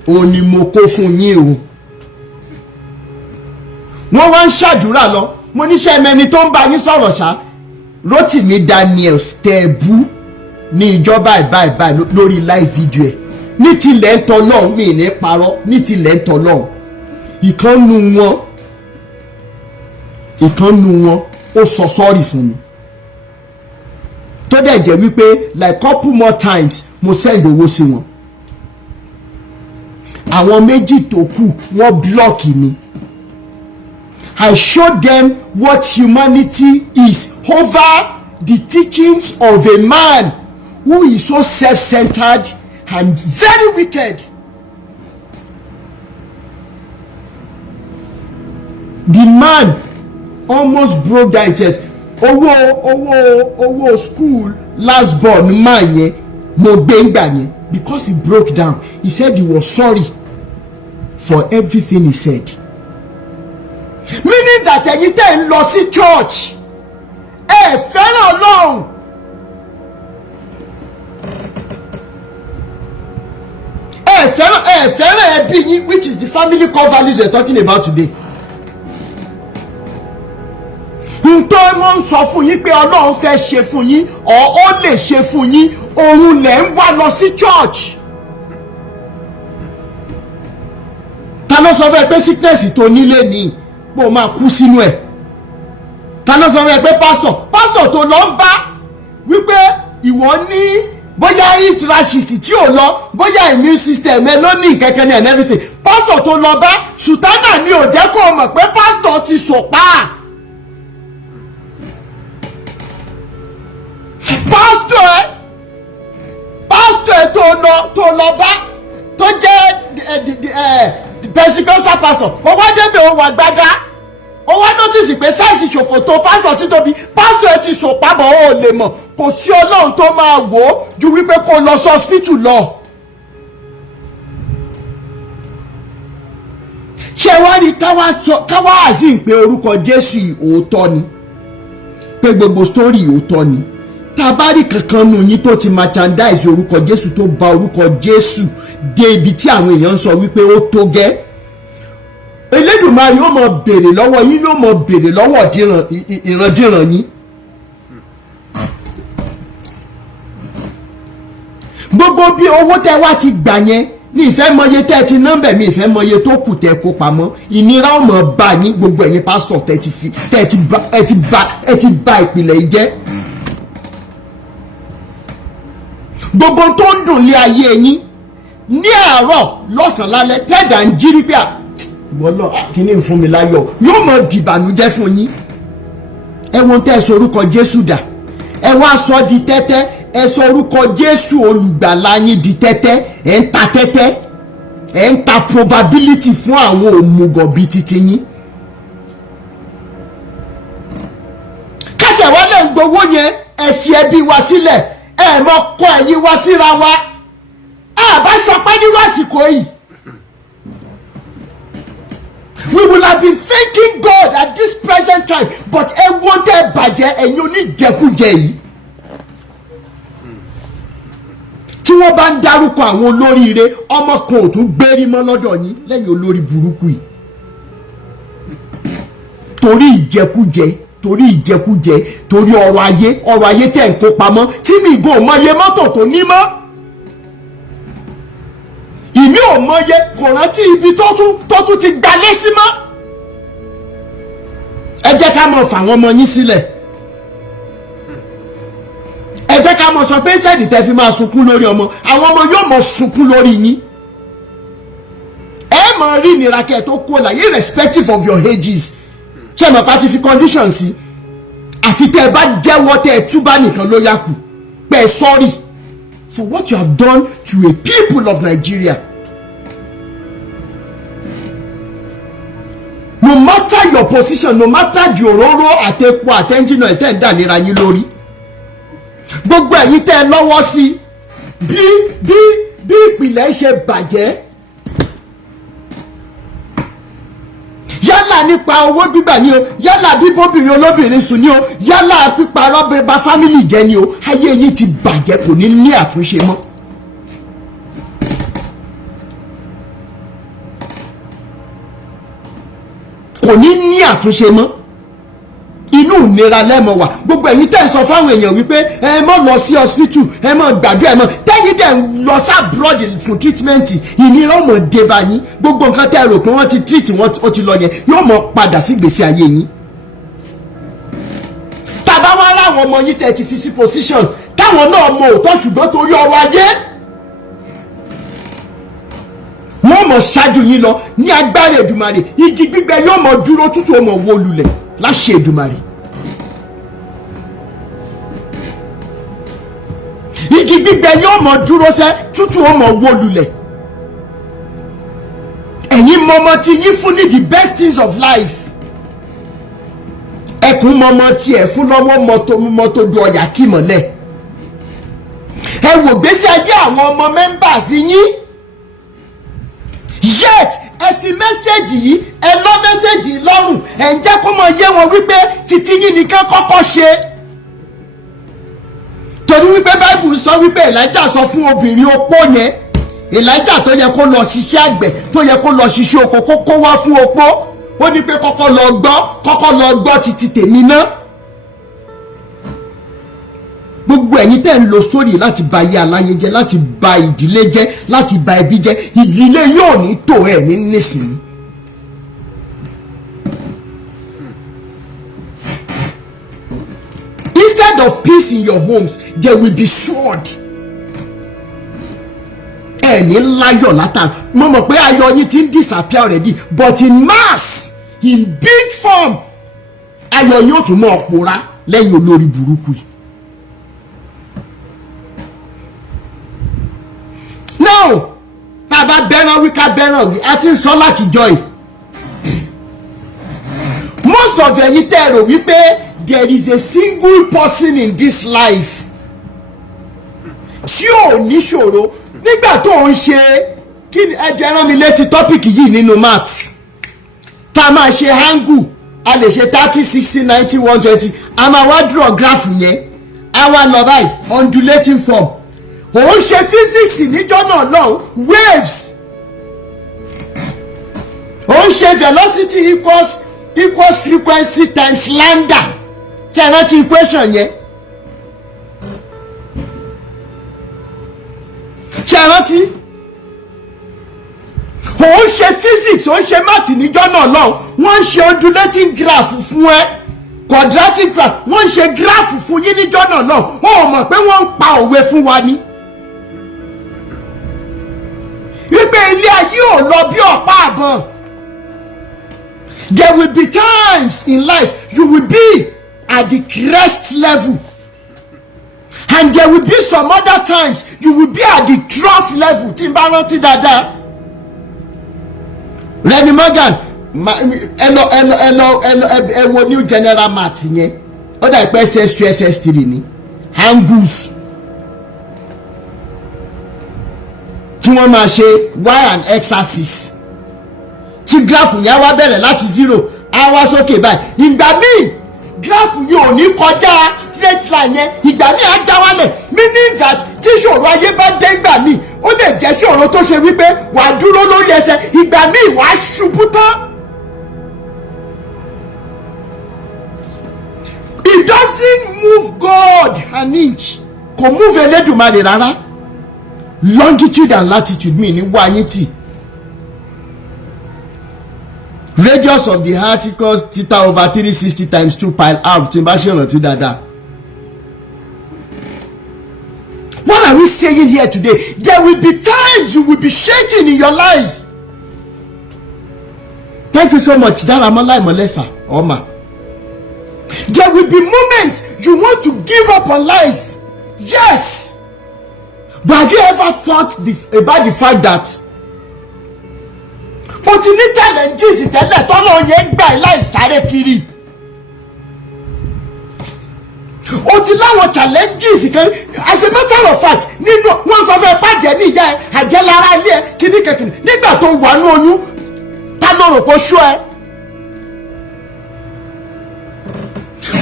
òun ni mo kó fún yín o. Wọ́n wá ń ṣàdúrà lọ, mo níṣẹ́ mẹ́ni tó ń bá yín sọ̀rọ̀ ṣá, Rotimi Daniels tẹ̀bú ní ìjọba ìbáìbáì lórí live video ẹ̀. Ní tilẹ̀ ń tọ́ lọ́hùn, mi ní parọ́, ní tilẹ̀ ń tọ́ lọ́hùn. Ìkànnù wọn ó sọ sọ́ọ̀rì fún mi. Tó dẹ̀ jẹ́ wípé like couple more times mo send owó sí wọn. Àwọn méjì tó kù wọ́n block mi. I showed them what humanity is over the teachings of a man who is so self-centered and very wicked. The man almost broke down chest. Owó school last born man yẹn mo gbé ngbà yẹn because he broke down. He said he was sorry for everything he said. Meaning that ẹ̀yin tẹ́ ń lọ sí church ẹ fẹ́ràn Ọlọ́run. Ẹ fẹ́ràn ẹbí yín, which is the family core values we're talking about today. Ntọ́ wọ́n ń sọ fún yín pé Ọlọ́run fẹ́ ṣe fún yín ó lè ṣe fún yín, òun lẹ̀ ń wá lọ sí church. Ta ló sọ fẹ́ pé sickness tó nílé ní pé o máa kú sínú ẹ̀? Ta ló sọ fẹ́ pé pásítọ̀ tó lọ ń bá wípé ìwọ ní bóyá heat rashes tí ò lọ, bóyá immune system ẹ ló ní kẹ̀kẹ́ ní and everything, pásítọ̀ tó lọ bá sùtánà ni ò jẹ́ kó o mọ̀ pé pásítọ̀ ti sòpá. pásítọ̀ tó lọ bá tó jẹ́ Pentecostal pastor, ó wá débẹ̀ ó wà gbádá, ó wá notice pé sáìsì ṣòkòtò pásítọ̀ tí tóbi, pásítọ̀ ẹ ti sòpábọ̀ ó lè mọ̀, kò sí Ọlọ́run tó máa wò ó ju wípé kó lọ sí hospital lọ. ṣé wá rí káwá àzín pé orúkọ Jésù òótọ́ ni, pé gbogbo story òótọ́ ni. Tá a bá rí kankan nù yín tó ti merchandise orúkọ Jésù, tó bà orúkọ Jésù dé ibi tí àwọn èèyàn ń sọ wípé ó tó gẹ́, Elédùmarè ó mọ béèrè lọ́wọ́ yín, ló mọ béèrè lọ́wọ́ ìrandíran yín. Gbogbo bí owó tẹ wá ti gbà yẹn, ní ìfẹ́ mọye tẹ́ ti nọ́mbẹ̀ mi, ìfẹ́ mọye tó kù tẹ́ kó pamọ́, ìnira ó mọ bá yín, gbogbo ẹ̀yin pásítọ̀ tẹ́ ti bà ìpìlẹ̀ yìí jẹ́. Gbogbo tó ń dùn lé ayé yín ní àárọ̀ lọ́sàn-án lálẹ́ tẹ́ẹ̀dà ń jírí pé bọ́lọ̀ kíní ń fún mi láyọ̀, yóò mọ̀ dìbànújẹ́ fún yín. Ẹ wọ́n tẹ́ sọ orúkọ Jésù dà, ẹ wá sọ di tẹ́tẹ́, ẹ sọ orúkọ Jésù olùgbàlà yín di tẹ́tẹ́, ẹ ń ta tẹ́tẹ́, ẹ ń ta probability fún àwọn òmùgọ̀ bíi titi yín. kájà wá lẹ́ ń gbowó yẹn, ẹ fi ẹbí wa sílẹ̀, ẹ mọ kọ ẹ̀yìn wa síra wa, àbá sọpẹ́ nírú àsìkò yìí. We will have been thanking God at this present time, but ẹ wọ́n tẹ́ bàjẹ́ ẹ̀yin oníjẹkújẹ yìí. Tí wọ́n bá ń dárúkọ àwọn olóríire, ọmọ kan ò tún gbérí mọ́ lọ́dọ̀ yín lẹ́yìn olórí burúkú yìí. Torí ìjẹkújẹ, torí ọrọ̀ ayé tẹ̀ ń kó pamọ́, tí mi ìgò mọye mọ́tò tó ní mọ́. Ìmí ò mọye, kò rántí ibi tó tún ti gbalé sí mọ́. Ẹ jẹ́ ká mọ̀ fà wọ́n ọmọ yín sílẹ̀. Ẹ jẹ́ ká mọ̀ sọ pé sẹ́ẹ̀dì tẹ́ fi máa sunkún lórí ọmọ, àwọn ọmọ yóò mọ̀ sunkún lórí yín. Ẹ mọ̀ rí ìnira kẹ́ tó kó là, irrespective of your ages. Ṣé mọ̀ pàtí fi condition sí? Àfi tẹ́ ẹ bá jẹ́wọ́ tẹ́ ẹ túbá nìkan ló yá kù. Pé sorry for what you have done to a people of Nigeria. No matter your position, no matter the òróró àtẹ̀pọ̀ àtẹ̀jìnà ẹ̀tẹ̀ ń dà lera yín lórí. Gbogbo ẹ̀yin tẹ́ ẹ lọ́wọ́ sí bí ìpìlẹ̀ ṣe bàjẹ́. Yálà nípa owó gbígbà ni o, yálà bí bóbìnrin olóbìnrin sùn ni o, yálà pípa rọ́bìnrin fámìlì jẹ́ ni o, ayé yín ti bàjẹ́, kò ní àtúnṣe mọ́. Kò ní àtúnṣe mọ́. Inú ìnira lẹ́mọ̀ wà. Gbogbo ẹ̀yin tẹ́ ń sọ fáwọn èèyàn wípé ẹ mọ̀ lọ sí hospital, ẹ mọ̀ gbàdúrà, ẹ mọ̀ tẹ́yìn dẹ̀ ń lọ sí abroad fún treatment, ìnira ó mọ̀ dé bá yín. Gbogbo nǹkan tẹ́ rò pé wọ́n ti treat wọ́n ti lọ yẹn yóò mọ̀ padà sí ìgbésí ayé yín. Tàbá wá láwọn ọmọ yín tẹ́ ti fi sí position táwọn náà mọ òótọ́ ṣùgbọ́n torí ọrọ̀ ayé wọ́n mọ̀ ṣáájú yín lọ ní agbára Èdùmàrè. Igi gbígbẹ yóò mọ̀ dúró, tútù ó mọ̀ wó lulẹ̀ láṣẹ Èdùmàrè. Igi gbígbẹ yóò mọ̀ dúró sẹ́, tútù ó mọ̀ wó lulẹ̀. Ẹ̀yin mọ̀mọ́ tí yín fún ní the best things of life. Ẹkùn mọ̀mọ́ tí ẹ̀ fún lọ́wọ́ mọ́tò du ọ̀yà kí mọ́lẹ̀. Ẹ wò gbèsè ayé àwọn ọmọ members yín. Yet ẹ fi mẹ́sẹ̀gì yìí, ẹ lọ mẹ́sẹ̀gì yìí lọ́rùn, ẹ ń jẹ́ kó mọ yé wọn wípé títí yín nìkan kọ́kọ́ ṣe. Torí wípé Bible sọ wípé Elijah sọ fún obìnrin opó yẹn Elijah tó yẹ kó lọ ṣiṣẹ́ àgbẹ̀ tó yẹ kó lọ ṣiṣẹ́ oko kó wá fún opó ó ní pé kọ́kọ́ lọ gbọ́ títí tèmi ná. Gbogbo ẹ̀yin tẹ́ ń lo story láti ba ayé aláyé jẹ́, láti ba ìdílé jẹ́, láti ba ẹbí jẹ́, ìdílé yóò ní tò ẹ̀ ní nísìnyí. Instead of peace in your homes, there will be sword. Ẹni láyọ̀ látara mo mọ̀ pé ayọ̀ yín ti ń disappear already, but in mass, in big form, ayọ̀ yín ó tún mọ́ ọ̀pọ̀ra lẹ́yìn olórí burúkú yìí. Now bàbá bẹ́ràn wí ká bẹ́ràn wí a ti ń sọ láti jọ yìí. Most of ẹ̀yin tẹ́ rò wípé there is a single person in this life tí ò ní ṣòro nígbà tó ń ṣe kí ni ẹjẹ rán mi létí tọ́pìkì yìí nínú maths tá a máa ṣe angle a lè ṣe 30 60 90 120 a máa wá draw graph yẹn a wá lọ báyìí undulating form. Òun ṣe physics níjọ́ náà lọ́hùn waves òun ṣe velocity equals frequency times lambda kí ẹ rántí equation yẹn ṣe ẹ rántí òun ṣe physics òun ṣe math níjọ́ náà lọ́hùn wọ́n ń ṣe undulating graph fún ẹ quadratic graph wọ́n ń ṣe graph fún yín níjọ́ náà lọ́hùn ó mọ̀ pé wọ́n ń pa òwe fún wa ni. Wípé ilé ayé ò lọ bí ọ̀pá àbọ̀n. There will be times in life you will be at the crest level, and there will be some other times you will be at the trough level. Tí n bá rántí dáadáa, Remy Morgan ẹ wo new general math yẹn ó dà pé SS2 SS3 ni angles tí wọ́n máa ṣe y and x axis tí gráfù yẹn wá bẹ̀rẹ̀ láti 0 á wá sókè báyìí. Ìgbà míì gráfù yẹn ò ní kọjá straight line yẹn, ìgbà míì á já wálẹ̀, meaning that tí ṣòro ayé bá dé ìgbà míì ó lè jẹ́ ṣòro tó ṣe wípé wàá dúró lórí ẹsẹ̀, ìgbà míì wàá ṣubú tán. It doesn't move God an inch, kò move Elédùmarè rárá. Longitude and latitude mean ní wá yín tì. Radius of the earth equals theta over 360 times 2 pi r. Tí n bá ṣe rántí dáadáa. What are we saying here today? There will be times you will be shaking in your lives. Thank you so much, Daramola Imolesa, Oma. There will be moments you want to give up on life. Yes. But have you ever thought about the fact that o ti ní challenges tẹ́lẹ̀ tọ́lọ́ yẹn gbà láì sáré kiri? O ti láwọn challenges kan, as a matter of fact nínú wọn sọ fẹ́ bàjẹ́ ní ìyá ẹ àjẹlára ilé ẹ kíníkẹ̀kíní nígbà tó wà ní oyún ta ló rò pé ṣó ẹ?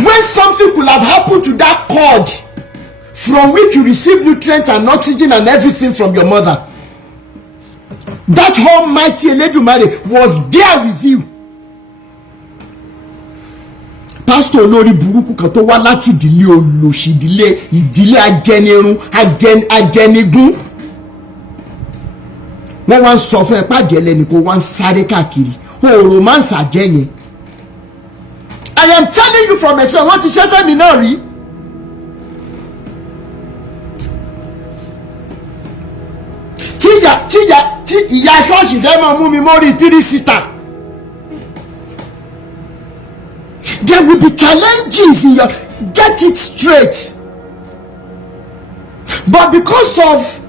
When something could have happened to that cord from which you receive nutrients and oxygen and everything from your mother, that almighty Eledumare was there with you. Pastor olórí burúkú kan tó wá láti ìdílé olóṣì, ìdílé ajẹnirun ajẹnigun, wọ́n wá ń sọ fún ẹ pàjẹ́lẹ̀ ni kò wá ń sáré káàkiri òòrùn máa ń sàjẹ́ yẹn. I am telling you from experience, wọ́n ti ṣe fẹ́mi náà rí. tí ìyá ṣọ́ọ̀ṣì fẹ́ máa mú mi mórí 3-sitter. There will be challenges in your, get it straight. But because of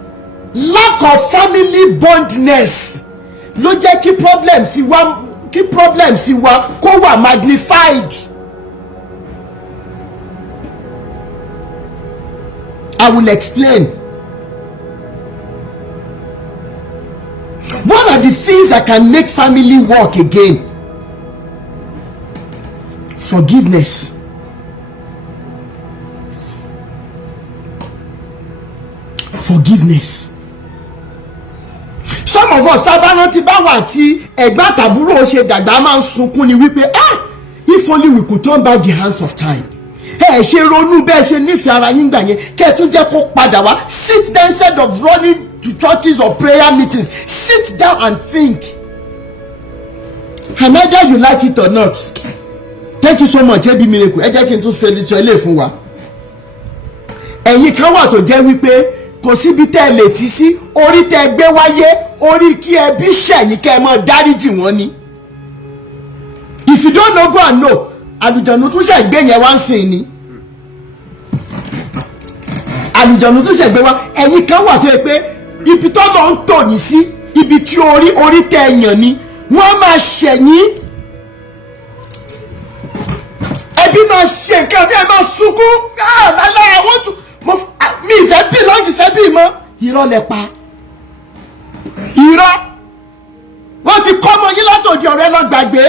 lack of family bondness ló jẹ́ kí problems wa kó wà magnified. I will explain. What are the things that can make family work again? Forgiveness. Forgiveness. some of us tábàná ti bá wà tí ẹ̀gbọ́n àtàbúrò ṣe dàgbà máa ń sunkún ni wípé if only we could turn back the hands of time. ẹ ṣe ronú bẹ́ẹ̀ ṣe nífẹ̀ẹ́ ara yín gbà yẹn kẹ́ ẹ tún jẹ́ kó padà wá. Sit there instead of running to churches or prayer meetings. Sit down and think. And either you like it or not. Thank you so much Ebi Miracle. Ẹ jẹ́ kí n tún fẹ́ sọ ilé fún wa. Ẹ̀yin kan wà tó jẹ́ wípé kò síbi tẹ́ ẹ lè ti sí orí tẹ́ ẹ gbé wáyé orí kí ẹ bí ṣẹ̀yìn kẹ́ ẹ mọ́ dáríjì wọ́n ni. If you don't know, go and know. Àlùjọ̀nù tún ṣe gbé yẹn wá ń sìn ni. Àlùjọ̀nù tún ṣe gbé wá. Ẹ̀yin kan wà tó yẹ pé ibi tó lọ ń tò yín sí ibi tí orí tẹ́ ẹ yàn ni wọ́n máa ṣẹ̀yìn. Ẹbí máa ṣe nǹkan bí ẹ máa sunkún. Lálẹ́ àwọn tún mi ìfẹ́ bí lọ́ọ̀dì sẹ́bí mọ́. Irọ́ lẹ pa. Irọ́. Wọ́n ti kọ́ ọmọ yín látòdì ọ̀rẹ́ lọ gbàgbé.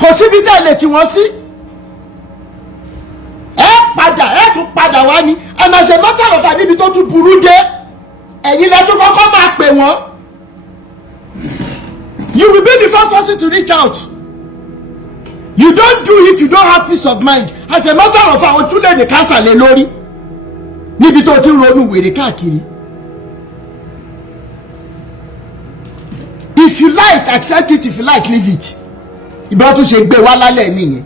Kò síbi tẹ́lẹ̀ tí wọ́n sí. Ẹ tún padà wá ní. And as a matter of fact níbi tó tún burú dé. Ẹ̀yin lẹ tún kọ́kọ́ máa pè wọ́n. You will be the first person to reach out. You don't do it, you don't have peace of mind. As a matter of fact, o tún lè ní cancer lé lórí. Níbi tó ti ronú wèrè káàkiri. If you like, accept it. If you like, leave it. Ìbá tún ṣe gbé wá lálẹ́ nìyẹn.